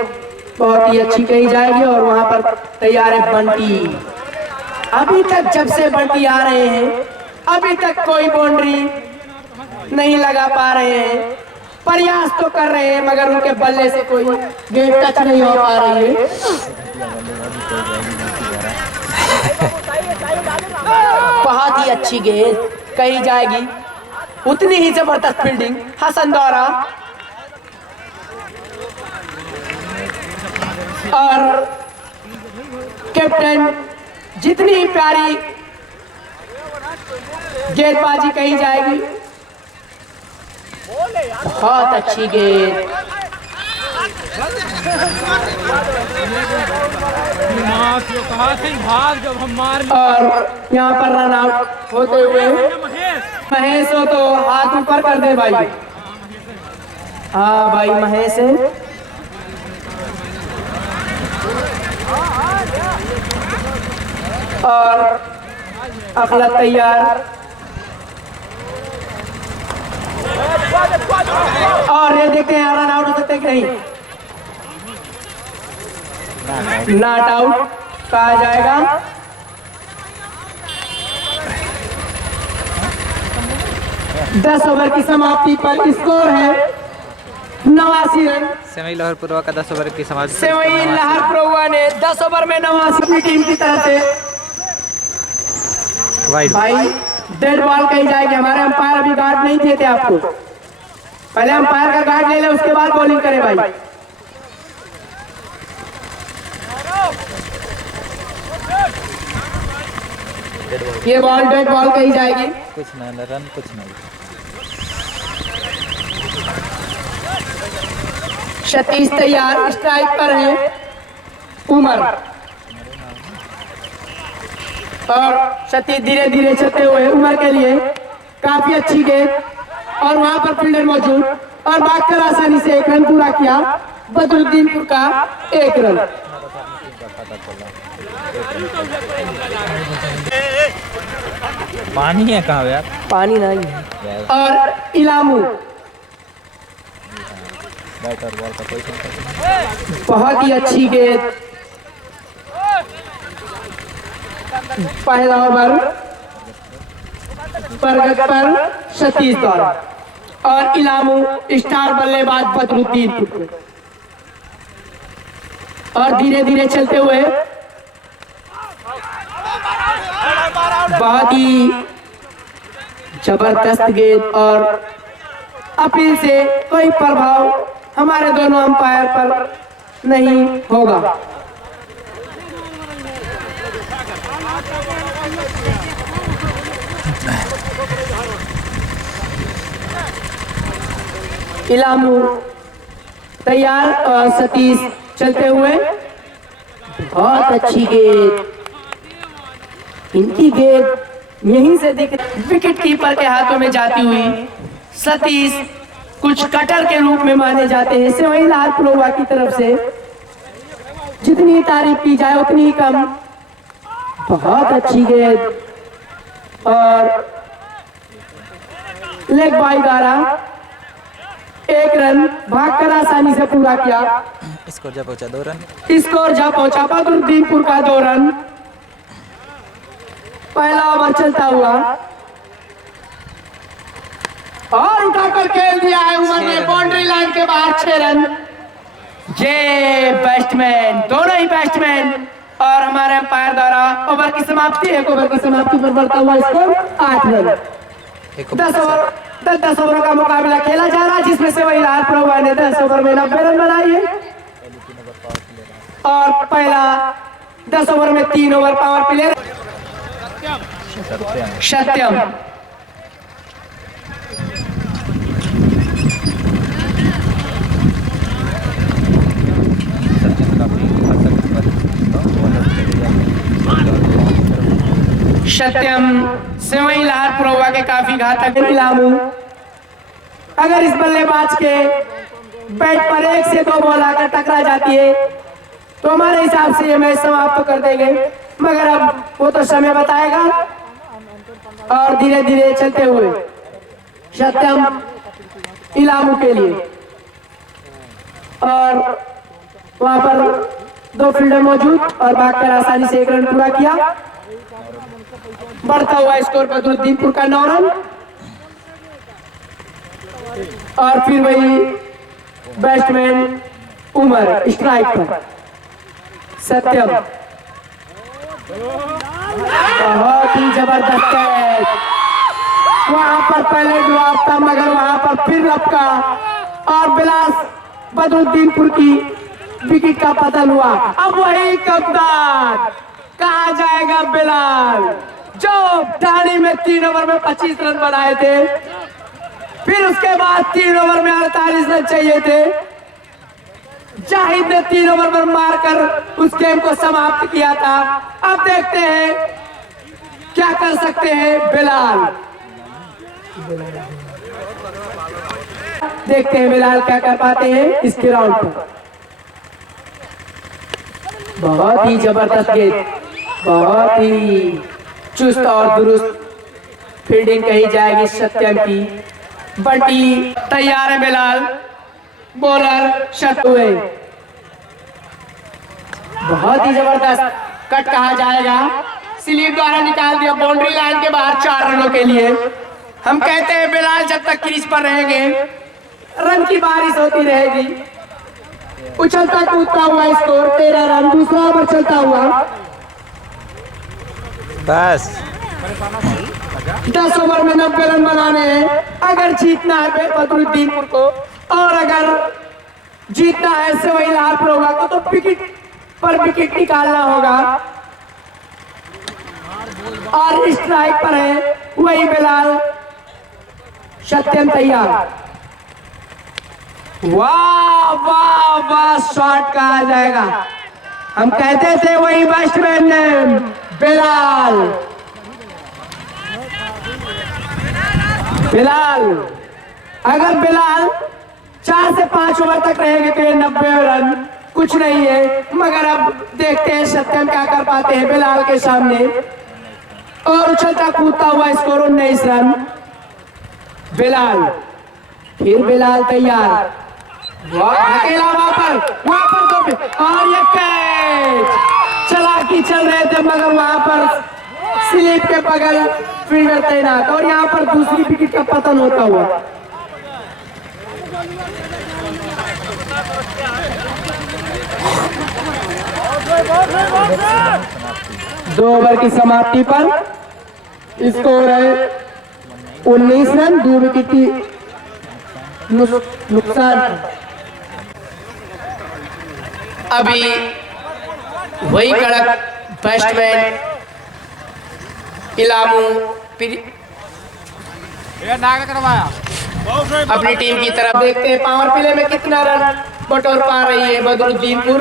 बहुत ही अच्छी कही जाएगी। और वहां पर तैयार है बंटी। अभी तक जब से बंटी आ रहे हैं, अभी तक कोई बाउंड्री नहीं लगा पा रहे हैं। प्रयास तो कर रहे हैं मगर उनके बल्ले से कोई गेंद टच नहीं हो पा रही है। बहुत ही अच्छी गेंद कही जाएगी, उतनी ही जबरदस्त फील्डिंग हसन दौरा और कैप्टन जितनी ही प्यारी गेंदबाजी कही जाएगी, बहुत अच्छी गेंद। और यहाँ पर रन आउट होते हुए महेश हो तो हाथ ऊपर कर दे भाई। हाँ भाई महेश है। और अखलत तैयार और ये देखते हैं रन आउट हो सकते हैं कि नहीं। नॉट आउट कहा जाएगा। दस ओवर की समाप्ति पर स्कोर है 89 रन। सेवई लाहौर पूर्वा का 10 ओवर की समाप्ति। सेवई लाहौर पूर्वा ने 10 ओवर में 89 अपनी टीम की तरफ से वाइड भाई डेड बॉल कही जाएगी। हमारे अंपायर अभी गार्ड नहीं दिए थे आपको, पहले अंपायर का गार्ड ले ले उसके बाद बॉलिंग करे भाई। ये बॉल डेड बॉल कही जाएगी। कुछ ना रन कुछ नहीं। सतीश तैयार, स्ट्राइक पर है उमर और सतीश धीरे धीरे चलते हुए उमर के लिए काफी अच्छी गेंद और वहां पर फील्डर मौजूद और भागकर आसानी से एक रन पूरा किया। बदरुद्दीनपुर का 1 रन। पानी है कहाँ यार? पानी नहीं है। और इलामू बैट और बॉल का कोई बहुत ही अच्छी गेंद। पहला ओवर परगत पर सतीश द्वारा और इलामू स्टार बल्लेबाज बदरुद्दीनपुर और धीरे धीरे चलते हुए बहुत ही जबरदस्त गेंद और अपील से कोई प्रभाव हमारे दोनों अंपायर पर नहीं होगा। इलामू तैयार और सतीश चलते हुए बहुत अच्छी गेंद। इनकी गेंद यहीं से दिख विकेट कीपर के हाथों में जाती हुई। सतीश कुछ कटर के रूप में माने जाते हैं सेवई लाहौर पूर्वा की तरफ से। जितनी तारीफ की जाए उतनी ही कम। बहुत अच्छी गेंद और लेग बाई द्वारा 1 रन भागकर आसानी से पूरा किया। स्कोर जा पहुंचा 2 रन। स्कोर जा पहुंचा बदरुद्दीनपुर का 2 रन। पहला ओवर चलता हुआ और उठाकर खेल दिया है उमर ने बाउंड्री लाइन के बाहर 6 रन। ये बैट्समैन दोनों ही बैट्समैन और हमारे अंपायर द्वारा ओवर की समाप्ति 1 ओवर की समाप्ति पर बढ़ता हुआ स्कोर 8 रन। 10 ओवर का मुकाबला खेला जा रहा है जिसमें से वही लाहौर पूर्वा ने 10 ओवर में 90 रन बनाए हैं और पहला 10 ओवर में 3 ओवर पावर प्ले सत्यम। सत्यम सेवई लाहौर पूर्वा के काफी घातक। इलामू अगर इस बल्लेबाज के बैट पर 1 से 2 बॉल आकर टकरा जाती है तो हमारे हिसाब से ये मैच समाप्त कर देंगे, मगर अब वो तो समय बताएगा। और धीरे धीरे चलते हुए सत्यम इलामू के लिए और वहां पर 2 फील्डर मौजूद और भागकर आसानी से 1 रन पूरा किया। बढ़ता हुआ स्कोर बदरुद्दीनपुर का 9 रन। और फिर वही बैट्समैन उमर स्ट्राइक पर। सत्यम बहुत ही जबरदस्त कैच, वहां पर पहले ड्रॉप था मगर वहां पर फिर लपका और बिलास बदरुद्दीनपुर की विकेट का पतन हुआ। अब वही कप्तान, कहा जाएगा बिलाल, जो ढाणी में 3 ओवर में 25 रन बनाए थे, फिर उसके बाद 3 ओवर में 48 रन चाहिए थे। जाहिद ने 3 ओवर पर मारकर उस गेम को समाप्त किया था। अब देखते हैं क्या कर सकते हैं बिलाल, देखते हैं बिलाल क्या कर पाते हैं इस ग्राउंड पर। बहुत ही जबरदस्त गेंद, बहुत ही चुस्त और दुरुस्त फील्डिंग कही जाएगी सत्यम की। बंटी तैयार है बिलाल, बॉलर शट हुए, बहुत ही जबरदस्त कट कहा जाएगा। स्लीप द्वारा निकाल दिया बाउंड्री लाइन के बाहर 4 रनों के लिए। हम कहते हैं बिलाल जब तक क्रीज पर रहेंगे रन की बारिश होती रहेगी। उछलता कूदता हुआ स्कोर 13 रन, दूसरा ओवर चलता हुआ। बस 10 ओवर में 90 रन बनाने हैं अगर जीतना है बदरुद्दीनपुर को, और अगर जीतना है सवाईलालपुर होगा तो विकेट पर विकेट निकालना होगा। और स्ट्राइक पर है वही बिलाल। सत्यम तैयार, वाह वाह वाह शॉट कहा जाएगा। हम कहते थे वही बैट्समैन ने बिलाल। बिलाल अगर बिलाल 4 से 5 ओवर तक रहेंगे तो ये 90 रन कुछ नहीं है, मगर अब देखते हैं सत्यम क्या कर पाते हैं बिलाल के सामने। और उछलता कूदता हुआ स्कोर 19 रन। बिलाल, फिर बिलाल तैयार, अकेला वहां पर 2 और ये कैच। चलाकी चल रहे थे मगर वहां पर स्लिप के बगल फील्डर तैनात, और यहाँ पर दूसरी विकेट का पतन होता हुआ। दो ओवर की समाप्ति पर स्कोर है 19 रन, 2 विकेट की नुकसान। अभी वही कड़क बैट्समैन इलामू अपनी टीम की तरफ देखते हैं पावर प्ले में कितना रन बटोर पा रही है बदरुद्दीनपुर।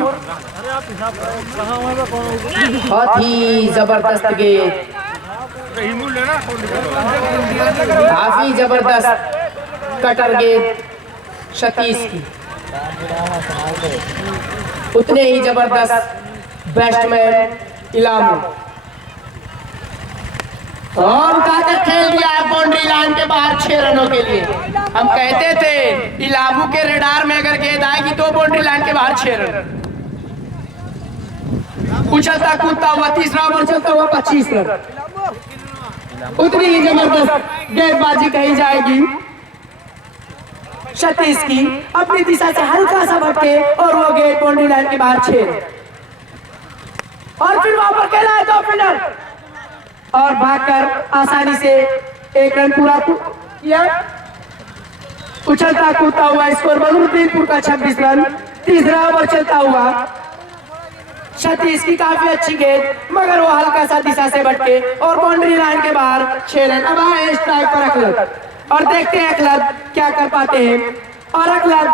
बहुत ही जबरदस्त गेंद, काफी जबरदस्त कटर गेंद सतीश की। उतने ही जबरदस्त बैट्समैन इलामू, और उठाकर खेल दिया है बाउंड्री लाइन के बाहर 6 रनों के लिए। हम कहते थे इलामू के रेडार में अगर गेंद आएगी तो बाउंड्री लाइन के बाहर 6 रन। उछलता कूदता हुआ तीसरा ओवर चलता हुआ 25 रन। उतनी ही जबरदस्त गेंदबाजी कही जाएगी सतीश की, अपनी दिशा से हल्का सा भटके और वो गेंद बाउंड्री लाइन के बाहर 6 रन। और फिर वहां पर खेला है 2 फील्डर और भागकर आसानी से 1 रन पूरा किया। उछलता कूदता हुआ स्कोर बदरुद्दीनपुर का 26 रन। तीसरा ओवर चलता हुआ सतीश की काफी अच्छी गेंद मगर वो हल्का सा दिशा से भटके और बाउंड्री लाइन के बाहर 6 रन। अब आए स्ट्राइक पर अखलत, और देखते हैं अखलत क्या कर पाते हैं। और अखलत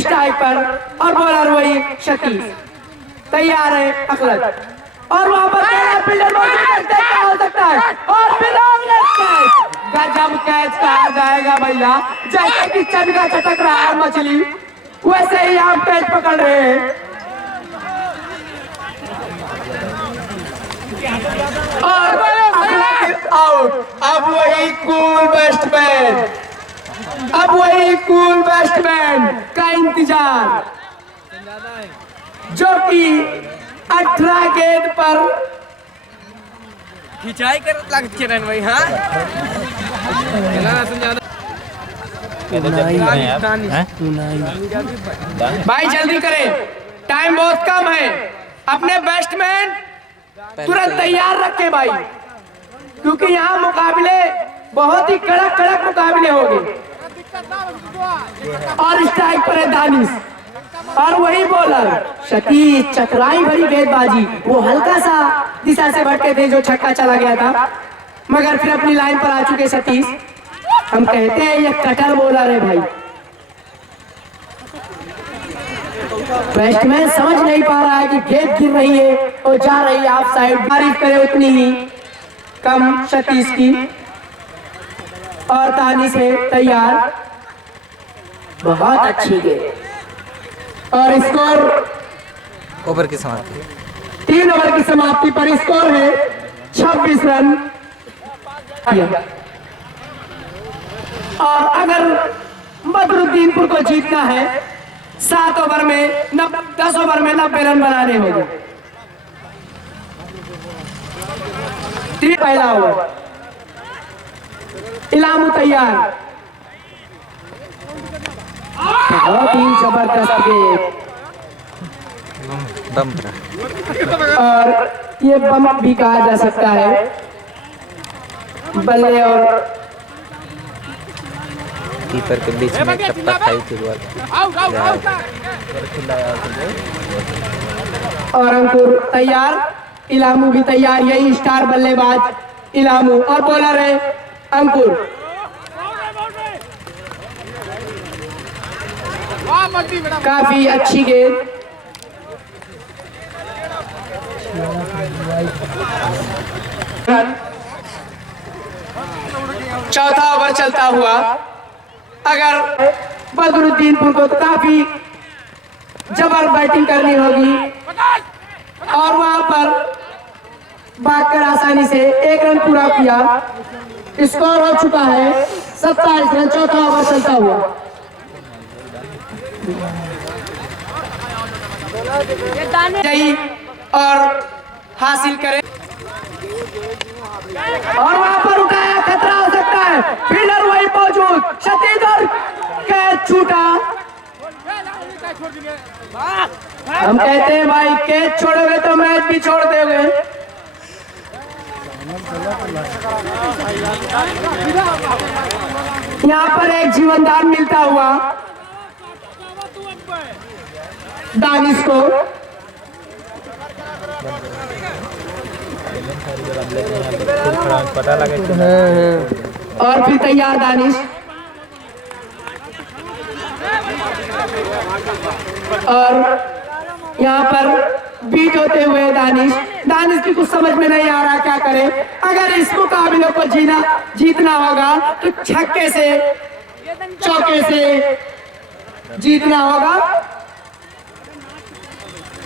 स्ट्राइक पर और बॉलर वही सतीश। तैयार है अखलत, और वहां पर फील्डर हो सकता है, और गजब कैच कहा जाएगा भैया। जैसे कि चंगा चटक रहा है मछली वैसे ही आप कैच पकड़ रहे हैं। और आउट। अब वही कूल बैट्समैन, अब वही कूल बैट्समैन का इंतजार, जो कि 18 गेंद पर खिंचाई कर लागत के रन भाई हां भाई जल्दी करें, टाइम बहुत कम है। अपने बैट्समैन तुरंत तैयार रखें भाई, क्योंकि यहाँ मुकाबले बहुत ही कड़क कड़क मुकाबले होंगे। और स्ट्राइक पर है दानिश और वही बॉलर सतीश, चतुराई भरी गेंदबाजी। वो हल्का सा दिशा से भटके थे जो छक्का चला गया था, मगर फिर अपनी लाइन पर आ चुके सतीश। हम कहते हैं ये कटर बॉलर है भाई। बैट्समैन समझ नहीं पा रहा है कि गेंद गिर रही है और जा रही है ऑफ साइड। तारीफ करे उतनी ही कम सतीश की। और दानिश है तैयार, बहुत अच्छी गेंद। और स्कोर ओवर की समाप्ति, 3 ओवर की समाप्ति पर स्कोर है 26 रन। और अगर बदरुद्दीनपुर को जीतना है 7 ओवर में 10 ओवर में 90 रन बनाने होंगे। पहला ओवर, इलामू तैयार, बहुत ही जबरदस्त गेंद और ये बम भी कहा जा सकता है। बल्ले और कीपर के बीच में टप्पा खाई थी बॉल। और अंकुर तैयार, इलामू भी तैयार। यही स्टार बल्लेबाज इलामू और बॉलर है अंकुर। काफी अच्छी गेंद। चौथा ओवर चलता हुआ, अगर बदरुद्दीनपुर को तो काफी जबर बैटिंग करनी होगी और वहां पर भागकर आसानी से 1 रन पूरा किया। स्कोर हो चुका है 27 रन। चौथा ओवर चलता हुआ, और हासिल करें और वहां पर उठाया, खतरा हो सकता है। फील्डर वही मौजूद, सतीश और कैच छूटा। हम कहते हैं भाई कैच छोड़ोगे तो मैच भी छोड़ दोगे। यहाँ पर एक जीवनदान मिलता हुआ दानिश को। और फिर तैयार दानिश, और यहाँ पर बीट होते हुए दानिश की कुछ समझ में नहीं आ रहा क्या करे। अगर इस मुकाबले को जीतना होगा तो छक्के से चौके से जीतना होगा।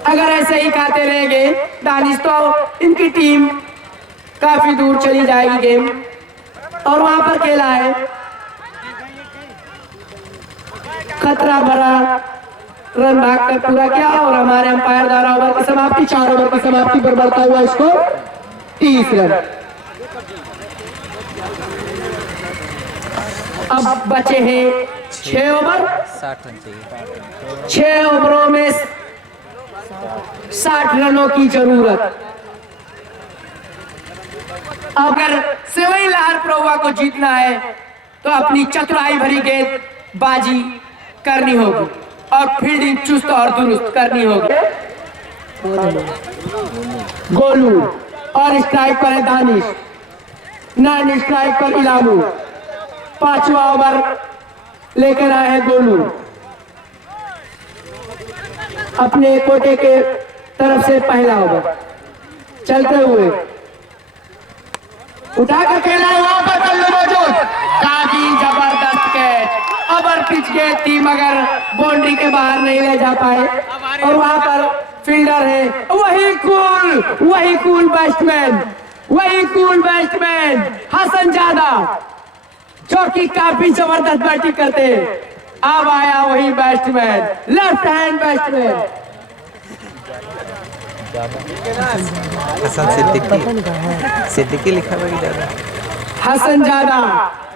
अगर ऐसे ही खाते रहेंगे दानिश तो इनकी टीम काफी दूर चली जाएगी गेम। और वहां पर खेला है खतरा भरा रन भागकर पूरा किया और हमारे अंपायर द्वारा ओवर की समाप्ति 4 ओवर की समाप्ति पर बढ़ता हुआ स्कोर 30 रन। अब बचे हैं 6 ओवर, 60 रन चाहिए। 6 ओवरों में 60 रनों की जरूरत। अगर सेवई लहर प्रोवा को जीतना है तो अपनी चतुराई भरी गेंदबाजी करनी होगी और फील्डिंग चुस्त और दुरुस्त करनी होगी। गोलू और स्ट्राइक पर है दानिश, 9 स्ट्राइक पर इलामू। 5वां ओवर लेकर आए हैं गोलू अपने कोटे के तरफ से। पहला ओवर चलते हुए उठाकर खेला है, वहां पर कल्लू मौजूद। काफी जबरदस्त कैच, ओवर पिच गेंद थी मगर बाउंड्री के बाहर नहीं ले जा पाए। और वहां पर फील्डर है वही कूल बैट्समैन हसन जादा, जो कि काफी जबरदस्त बैटिंग करते हैं। अब आया वही batsman, left hand batsman Hasan Siddiqui लिखा हुआ कि ज़्यादा। हसन जादा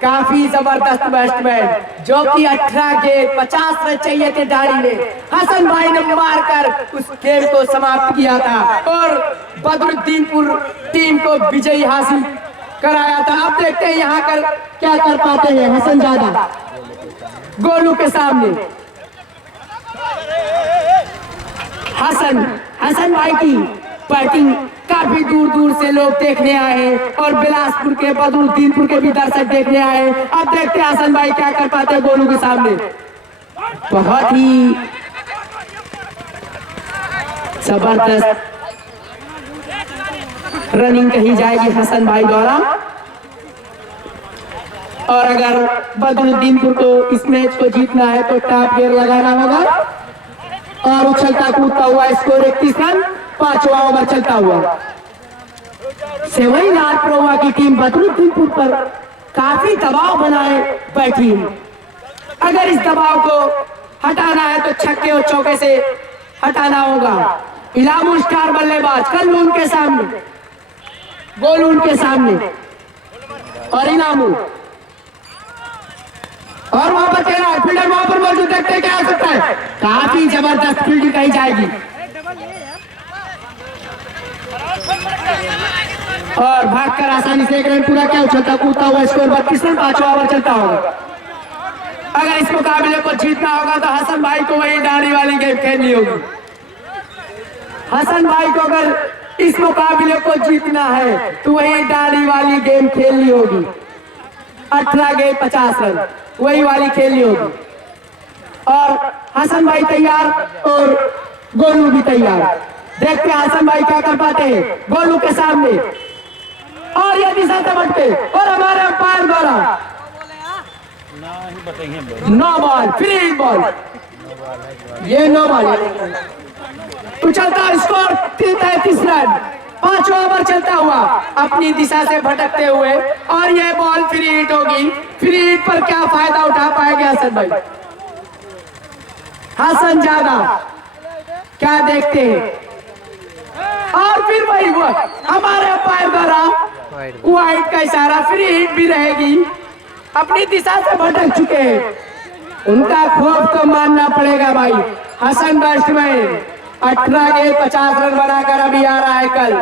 काफी जबरदस्त बैट्समैन, जो कि 18 गेंद 50 रन चाहिए थे दाढ़ी में, हसन भाई ने मारकर उस गेम को समाप्त किया था और बदरुद्दीनपुर टीम को विजयी हासिल कराया था। अब देखते हैं यहाँ कर क्या कर पाते हैं हसन जादा गोलू के सामने। हसन भाई की बैटिंग काफी दूर दूर से लोग देखने आए हैं और बिलासपुर के बदरुद्दीनपुर के भी दर्शक देखने आए हैं। अब देखते हैं हसन भाई क्या कर पाते हैं गोलू के सामने। बहुत ही जबरदस्त रनिंग कही जाएगी हसन भाई द्वारा, और अगर बदरुद्दीनपुर को इस मैच को जीतना है तो टॉप गियर लगाना होगा। और उछलता कूदता हुआ स्कोर 31 रन, 5वां ओवर चलता हुआ। सेवई लाल प्रोवा की टीम बदरुद्दीनपुर पर काफी दबाव बनाए बैठी है। अगर इस दबाव को हटाना है तो छक्के और चौके से हटाना होगा। इलामू स्टार बल्लेबाज कल उनके सामने, गोलू उनके सामने और इनामू, और वहां पर चला फील्डर वहां पर मौजूद, देखते क्या आ सकता है। काफी जबरदस्त फील्डिंग कही जाएगी और भागकर आसानी से 1 रन पूरा किया। उछलता कूदता हुआ स्कोर 32 रन, 5वां ओवर चलता होगा। अगर इस मुकाबले को जीतना होगा तो हसन भाई को वही दाढ़ी वाली गेम खेलनी होगी। हसन भाई को अगर इस मुकाबले को जीतना है तो वही दाढ़ी वाली गेम खेलनी होगी। 18 गेंद 50 रन वही वाली खेलनी होगी। और हसन भाई तैयार और गोलू भी तैयार। देखते हैं हसन भाई क्या कर पाते हैं गोलू के सामने, और ये दिशा से बढ़ते और हमारे अंपायर द्वारा नो बॉल, फ्री बॉल, ये नो बॉल। उछलता स्कोर 33 रन, 5वां ओवर चलता हुआ अपनी दिशा से भटकते हुए, और यह बॉल फ्री हिट होगी। फ्री हिट पर क्या फायदा उठा पाएंगे हसन भाई? हसन जादा क्या देखते हैं, और फिर वही हमारे अंपायर द्वारा वाइड का इशारा, फ्री हिट भी रहेगी। अपनी दिशा से भटक चुके हैं, उनका खौफ तो मानना पड़ेगा भाई। हसन बैट्समैन 18 गेंद 50 रन बनाकर अभी आ रहा है। कल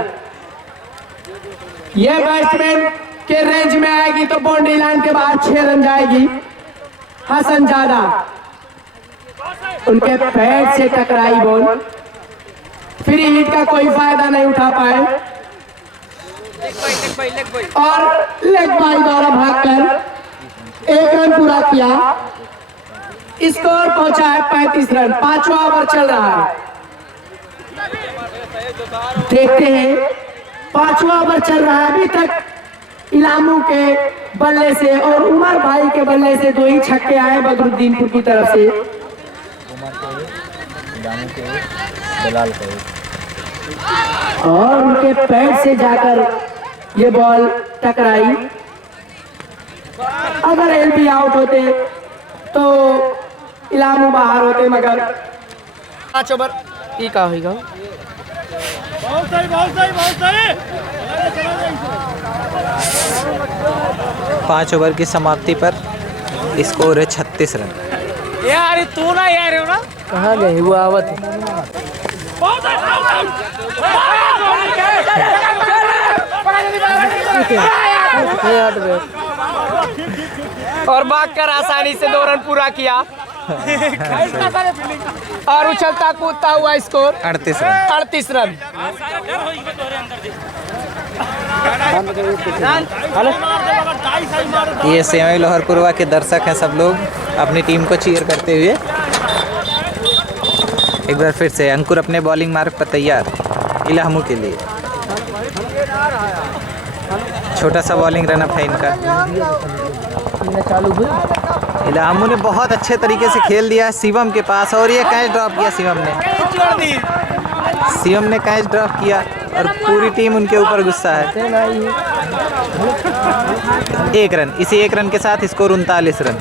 ये बैट्समैन के रेंज में आएगी तो बाउंड्री लाइन के बाहर 6 रन जाएगी। हसन जादा उनके पैर से टकराई बॉल, फ्री हिट का कोई फायदा नहीं उठा पाए, और लेग बाई द्वारा भागकर 1 रन पूरा किया। स्कोर पहुंचा है 35 रन, 5वां ओवर चल रहा है। देखते हैं 5वां ओवर चल रहा है। अभी तक इलामू के बल्ले से और उमर भाई के बल्ले से 2 ही छक्के आए बदरुद्दीनपुर की तरफ से। और उनके पैर से जाकर ये बॉल टकराई। अगर एलबी आउट होते तो इलामू बाहर होते, मगर 5 ओवर ठीक होगा। बहुत सही, बहुत सही, बहुत सही। 5 ओवर की समाप्ति पर स्कोर है 36 रन। यार तू ना यार हो ना, कहाँ गए वो आवत? और भागकर आसानी से 2 रन पूरा किया। और उछलता कूदता हुआ स्कोर 38 रन। 38 रन। ये सेवई लोहरपुरवा के दर्शक हैं सब लोग अपनी टीम को चीयर करते हुए। एक बार फिर से अंकुर अपने बॉलिंग मार्ग पर तैयार इलामू के लिए। छोटा सा बॉलिंग रनअप है इनका। इलामू ने बहुत अच्छे तरीके से खेल दिया शिवम के पास, और ये कैच ड्रॉप किया शिवम ने कैच ड्रॉप किया, और पूरी टीम उनके ऊपर गुस्सा है। 1 रन, इसी 1 रन के साथ स्कोर 39 रन।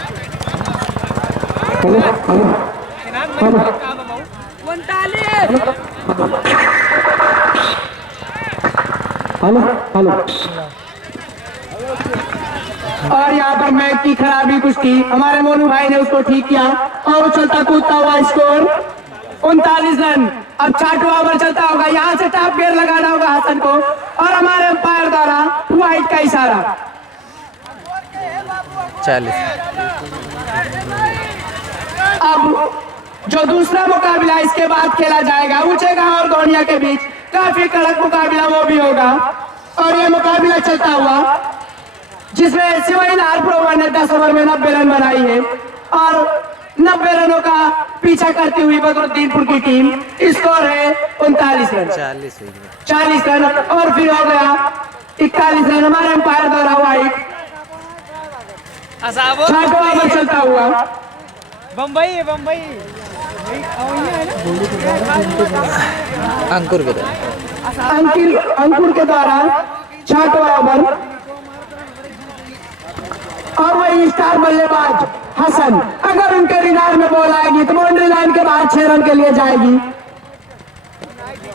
Hello hello. और यहाँ पर मैच की खराबी कुछ थी, हमारे मोनू भाई ने उसको ठीक किया और वो चलता कूदता हुआ स्कोर 39 रन। अब 6वां ओवर चलता होगा, यहाँ से टॉप गियर लगाना होगा हसन को और हमारे अंपायर द्वारा व्हाइट का इशारा। 40। अब जो दूसरा मुकाबला इसके बाद खेला जाएगा ऊंचे गांव और गोनिया के बीच, काफी कड़क मुकाबला वो भी होगा। और ये मुकाबला चलता हुआ जिसमें सिवाई लालपुर ने 10 ओवर में 90 रन बनाई है और 90 रनों का पीछा करती हुई बदरुद्दीनपुर की टीम। स्कोर है 39 रन। 40 रन और फिर हो गया 41 रन हमारे अंपायर द्वारा व्हाइट। 6वां ओवर चलता हुआ बम्बई बम्बई अंकुर के द्वारा अंकुर के द्वारा 6वां ओवर और वही स्टार बल्लेबाज हसन, अगर उनके रिनार में बॉल आएगी तो बाउंड्री लाइन के बाहर 6 रन के लिए जाएगी।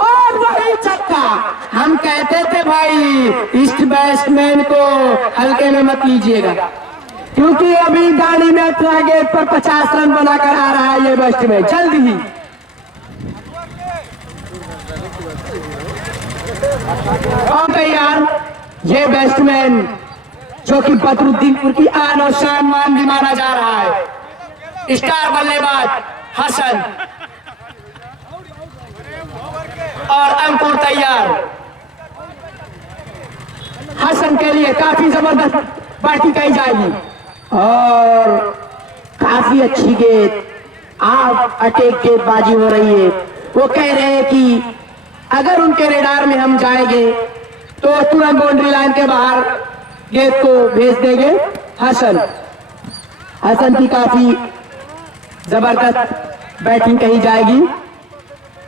और वही छक्का, हम कहते थे भाई ईस्ट बैट्समैन को हल्के में मत लीजिएगा, क्योंकि अभी गाड़ी में 18 गेट पर 50 रन बनाकर आ रहा है ये बैट्समैन जल्दी ही। और तैयार ये बैट्समैन जो कि बदरुद्दीनपुर की आन और शान मान भी माना जा रहा है, स्टार बल्लेबाज हसन और अंकुर तैयार। हसन के लिए काफी जबरदस्त पार्टी कही जाएगी और काफी अच्छी गेंद, आप अटैक गेंदबाजी हो रही है। वो कह रहे हैं कि अगर उनके रेडार में हम जाएंगे तो तुरंत बाउंड्री लाइन के बाहर गेंद को भेज देंगे। हसन की काफी जबरदस्त बैटिंग कही जाएगी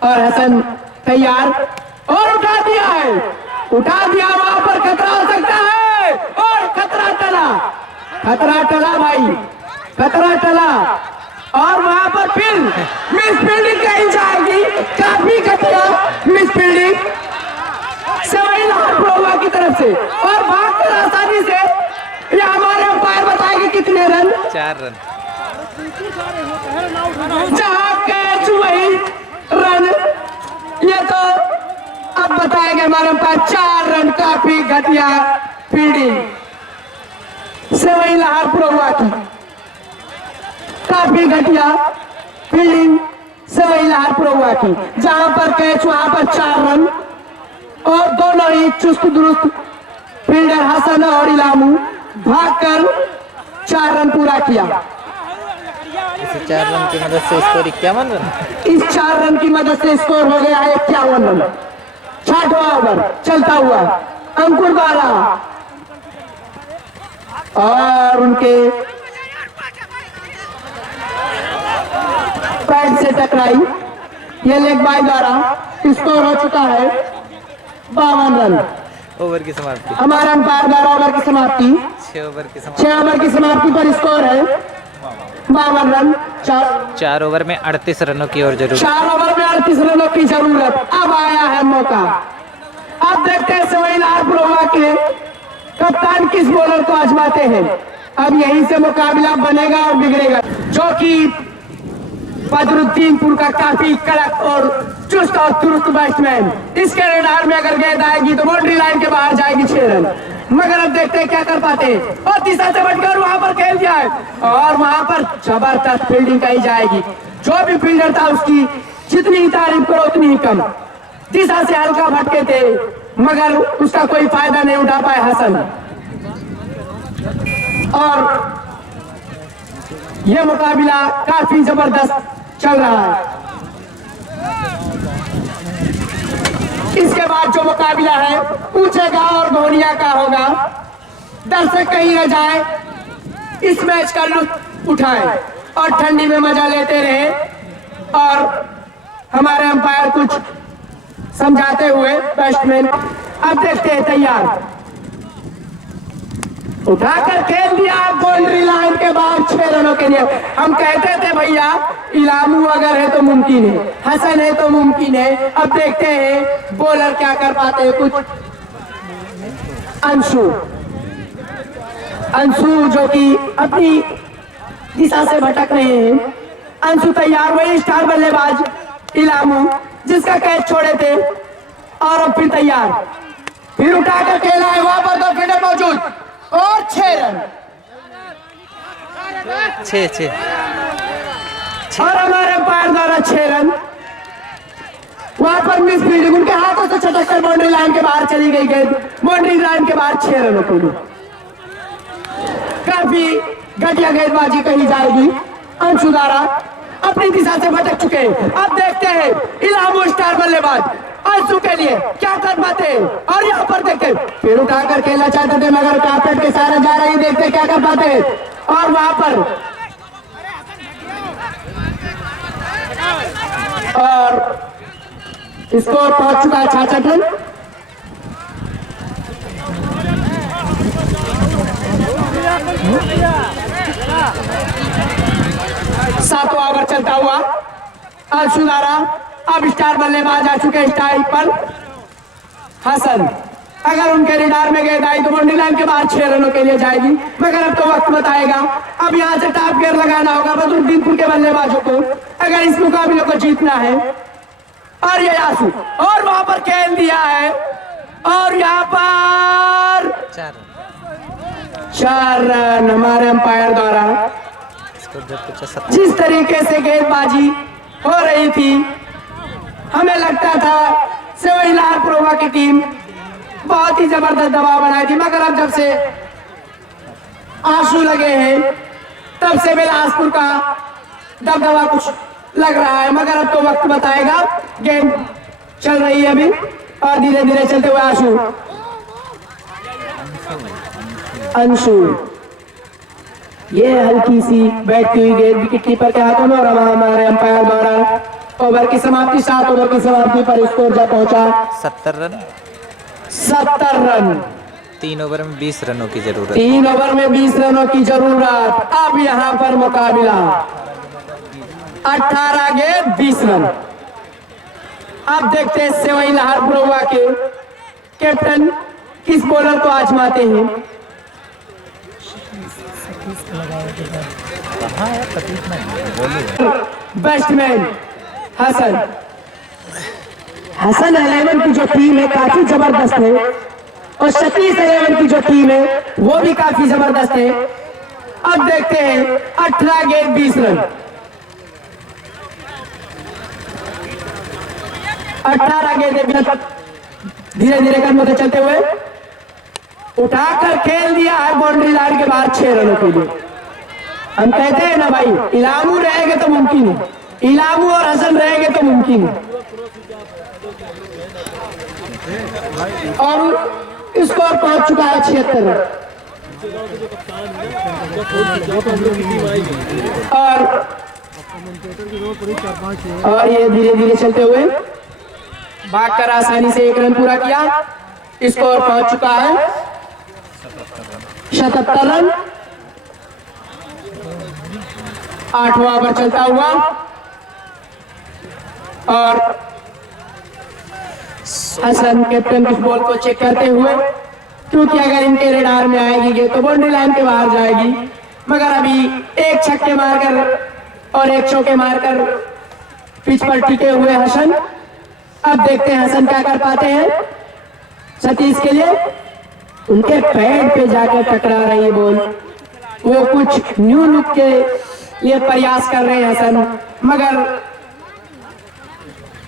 और हसन तैयार और उठा दिया है, उठा दिया। वहां पर खतरा हो सकता है और खतरा टला भाई, खतरा टला और वहां पर फिर मिस फील्डिंग कही जाएगी, काफी घटिया मिस फील्डिंग सवाई लालपुर की तरफ से और भागकर आसानी से ये हमारे अंपायर बताएंगे कितने रन। 4 रन। जहां कैच वही रन, ये तो अब बताएंगे हमारे अंपायर। 4 रन, काफी घटिया फील्डिंग सवाई लालपुर की, काफी घटिया फील्डिंग सवाई लालपुर की। जहां पर कैच वहां पर 4 रन और दोनों ही चुस्त दुरुस्त फील्डर हसन और इलामू भागकर 4 रन पूरा किया। इस 4 रन की मदद से स्कोर 51 रन। इस 4 रन की मदद से स्कोर हो गया है 51 रन। 6वां ओवर चलता हुआ अंकुर द्वारा और उनके पैड से टकराई, ये लेग बाय द्वारा स्कोर हो चुका है 52 रन। ओवर की समाप्ति, हमारे अंपायर द्वारा ओवर की समाप्ति 6 ओवर की 6 ओवर की समाप्ति पर स्कोर है 52 रन। 4 ओवर में 38 रनों की और जरूरत। 4 ओवर में 38 रनों की जरूरत। अब आया है मौका, अब देखते हैं सवाई लालपुर के कप्तान किस बॉलर को आजमाते हैं। अब यहीं से मुकाबला बनेगा और बिगड़ेगा, जो कि बदरुद्दीनपुर का काफी कड़क और चुस्त और दुरुस्त बैट्समैन। इसके रेडार में अगर गेंद आएगी तो बाउंड्री लाइन के बाहर जाएगी 6 रन, मगर अब देखते हैं क्या कर पाते हैं। और तीसरा से बढ़कर वहां पर खेल दिया है और वहां पर जबरदस्त फील्डिंग कही जाएगी। जो भी फील्डर था उसकी जितनी तारीफ करो उतनी ही कम। दिशा से हल्का भटके थे मगर उसका कोई फायदा नहीं उठा पाए हसन। और यह मुकाबला काफी जबरदस्त चल रहा है। इसके बाद जो मुकाबला है ऊंचे गांव और गोनिया का होगा। दर्शक कहीं न जाए, इस मैच का लुत्फ उठाए और ठंडी में मजा लेते रहे। और हमारे अंपायर कुछ समझाते हुए बैट्समैन अब देखते हैं। तैयार, उठाकर खेल दिया बाउंड्री लाइन के बाद 6 रनों के लिए। हम कहते थे भैया इलामू अगर है तो मुमकिन है, हसन है तो मुमकिन है। अब देखते हैं बॉलर क्या कर पाते हैं। कुछ अंशु अंशु जो कि अपनी दिशा से भटक रहे हैं। अंशु तैयार, वही स्टार बल्लेबाज इलामू जिसका कैच छोड़े थे, और अब फिर तैयार, फिर उठाकर खेला है, वहां पर 2 फील्डर मौजूद और 6 रन। 6 और हमारे अंपायर द्वारा 6 रन। वहां पर मिस फील्डिंग, उनके हाथों से छटक कर बाउंड्री लाइन के बाहर चली गई गेंद, बाउंड्री लाइन के बाहर 6 रनों के लिए। काफी घटिया गेंदबाजी कही जाएगी। अंशु द्वारा अपनी दिशा से भटक चुके हैं। अब देखते हैं इलामू स्टार बल्लेबाज अंशु के लिए क्या कर पाते हैं। और यहाँ पर देखते फिर उठाकर खेलना चाहते थे, मगर कारपेट के सारे जा रहे हैं, देखते क्या कर पाते हैं। और वहां पर और स्कोर पहुंच चुका है 66 रन। सातवां ओवर चलता हुआ अंशु द्वारा अब स्टार बल्लेबाज आ चुके स्ट्राइक पर हसन। अगर उनके रिडार में गेंद आई तो बाउंड्री लाइन के बाद 6 रनों के लिए जाएगी, मगर अब तो वक्त बताएगा। अब यहाँ से टॉप गियर लगाना होगा बदरुद्दीनपुर के बल्लेबाजों को अगर इस मुकाबले को जीतना है। और ये आंसू, और वहां पर खेल दिया है, और यहाँ पर 4 रन हमारे अंपायर द्वारा। जिस तरीके से गेंदबाजी हो रही थी, हमें लगता था सेवई लालपुरवा की टीम बहुत ही जबरदस्त दबाव बनाई थी, मगर अब जब से आंसू लगे हैं तब से बिलासपुर का दबदबा कुछ लग रहा है। मगर अब तो वक्त बताएगा, गेम चल रही है अभी, और धीरे धीरे चलते हुए अंशु ये हल्की सी बैठती हुई गेंद विकेट कीपर के हाथों में, और हमारे अंपायर द्वारा ओवर की समाप्ति, 7 ओवर की समाप्ति पर स्कोर जा पहुंचा 70 रन। 70 रन। 3 ओवर में 20 रनों की जरूरत। 3 ओवर में 20 रनों की जरूरत। अब यहाँ पर मुकाबला 18 गेंद 20 रन। अब देखते हैं सेवई लालपुरवा के कैप्टन किस बॉलर को आजमाते हैं। बैट्समैन हसन 11 की जो टीम है काफी जबरदस्त है, और सतीश 11 की जो टीम है वो भी काफी जबरदस्त है। अब देखते हैं 18 गेंद 20 रन। 18 गेंद धीरे धीरे कदमों से चलते हुए उठाकर खेल दिया है बाउंड्री लाइन के बाद 6 रनों के लिए। हम कहते हैं ना भाई, इलामू रहेंगे तो मुमकिन है, इलामू और हसन रहेंगे तो मुमकिन है। और स्कोर पहुंच चुका है 76 रन। और ये धीरे धीरे चलते हुए भागकर आसानी से 1 रन पूरा किया। स्कोर पहुंच चुका है 77 रन। 8वां ओवर चलता हुआ, और हसन कैप्टन कुछ बॉल को चेक करते हुए, क्योंकि अगर इनके रेडार में आएगी तो बाउंड्री लाइन के बाहर जाएगी। मगर अभी 1 छक्के मारकर और 1 चौके मारकर पिच पर टिके हुए हसन। अब देखते हैं हसन क्या कर पाते हैं। सतीश के लिए उनके पैड पे जाकर टकरा रही है बॉल, वो कुछ न्यू लुक के लिए प्रयास कर रहे हैं हसन, मगर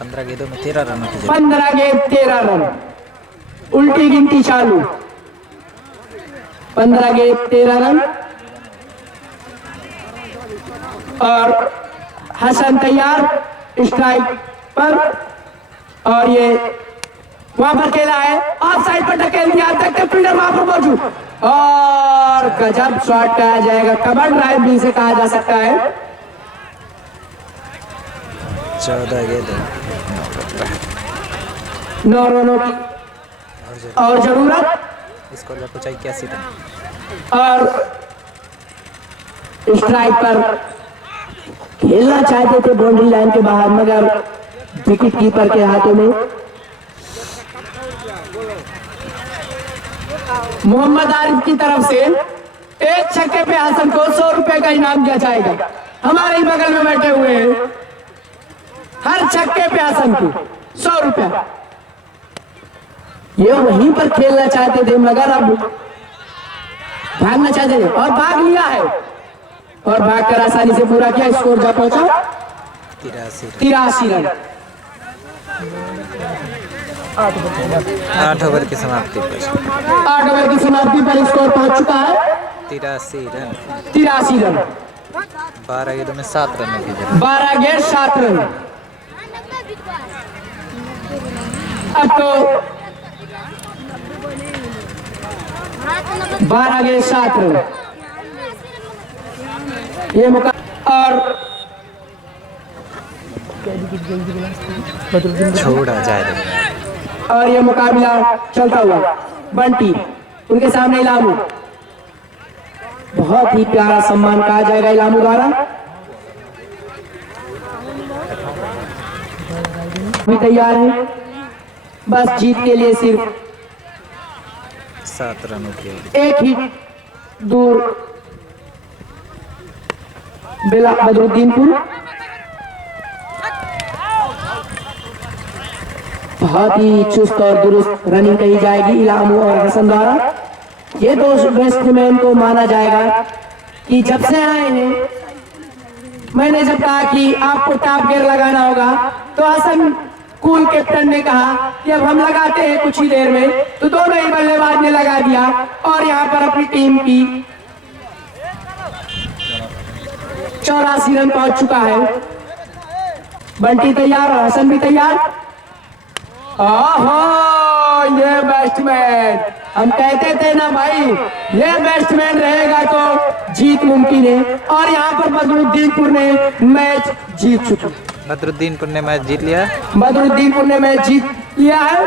15 गेंदों में 13 रन। 15 गेंद 13 रन। उल्टी गिनती चालू। 15 गेंद 13 रन। और हसन तैयार स्ट्राइक पर, और ये वहां पर खेला है, ऑफ साइड पर ढकेल दिया, देखते फील्डर वहां पर मौजूद, और गजब शॉट कहा जाएगा, कवर ड्राइव भी से कहा जा सकता है। 14 गेंद 9 रनों की और जरूरत। स्कोर का कुछ 81 रन। और स्ट्राइक पर खेलना चाहते थे बाउंड्री लाइन के बाहर, मगर विकेट कीपर के हाथों में मोहम्मद आरिफ की तरफ से एक छक्के पे हसन को 100 रुपए का इनाम दिया जाएगा। हमारे ही बगल में बैठे हुए हैं, हर छक्के पे हसन को 100 रुपया। ये वहीं पर खेलना चाहते थे मगर अब भागना चाहते थे और भाग लिया है और भागकर आसानी से पूरा किया। स्कोर जा पहुंचा 83 रन। 8 ओवर की समाप्ति पर 8 ओवर की समाप्ति पर स्कोर पहुंच चुका है 83 रन। 83 रन। 12 गेंदों में 7 रनों की जरूरत। 12 गेंद 7 रन। अब तो 12 गेंद 7 रन ये मुका और छोड़ा जाए और ये मुकाबला चलता हुआ बंटी उनके सामने इलामू। बहुत ही प्यारा सम्मान कहा जाएगा इलामू द्वारा। भी तैयार है, बस जीत के लिए सिर्फ 7 रनों की एक ही दूर बिला बदरुद्दीनपुर। बहुत ही चुस्त और दुरुस्त रनिंग कही जाएगी इलामू और हसन द्वारा। ये दो बैट्समैन को माना जाएगा कि जब से आए हैं, मैंने जब कहा कि आपको टॉप गियर लगाना होगा तो हसन कूल कैप्टन ने कहा कि अब हम लगाते हैं कुछ ही देर में, तो दोनों ही बल्लेबाज ने लगा दिया और यहाँ पर अपनी टीम की 84 रन पहुंच चुका है। बंटी तैयार और हसन भी तैयार। ओहो ये बैट्समैन, हम कहते थे ना भाई ये बैट्समैन रहेगा तो जीत मुमकिन है और यहाँ पर बदरुद्दीनपुर ने मैच जीत चुका। बदरुद्दीनपुर ने मैच जीत लिया। बदरुद्दीनपुर ने मैच जीत लिया है।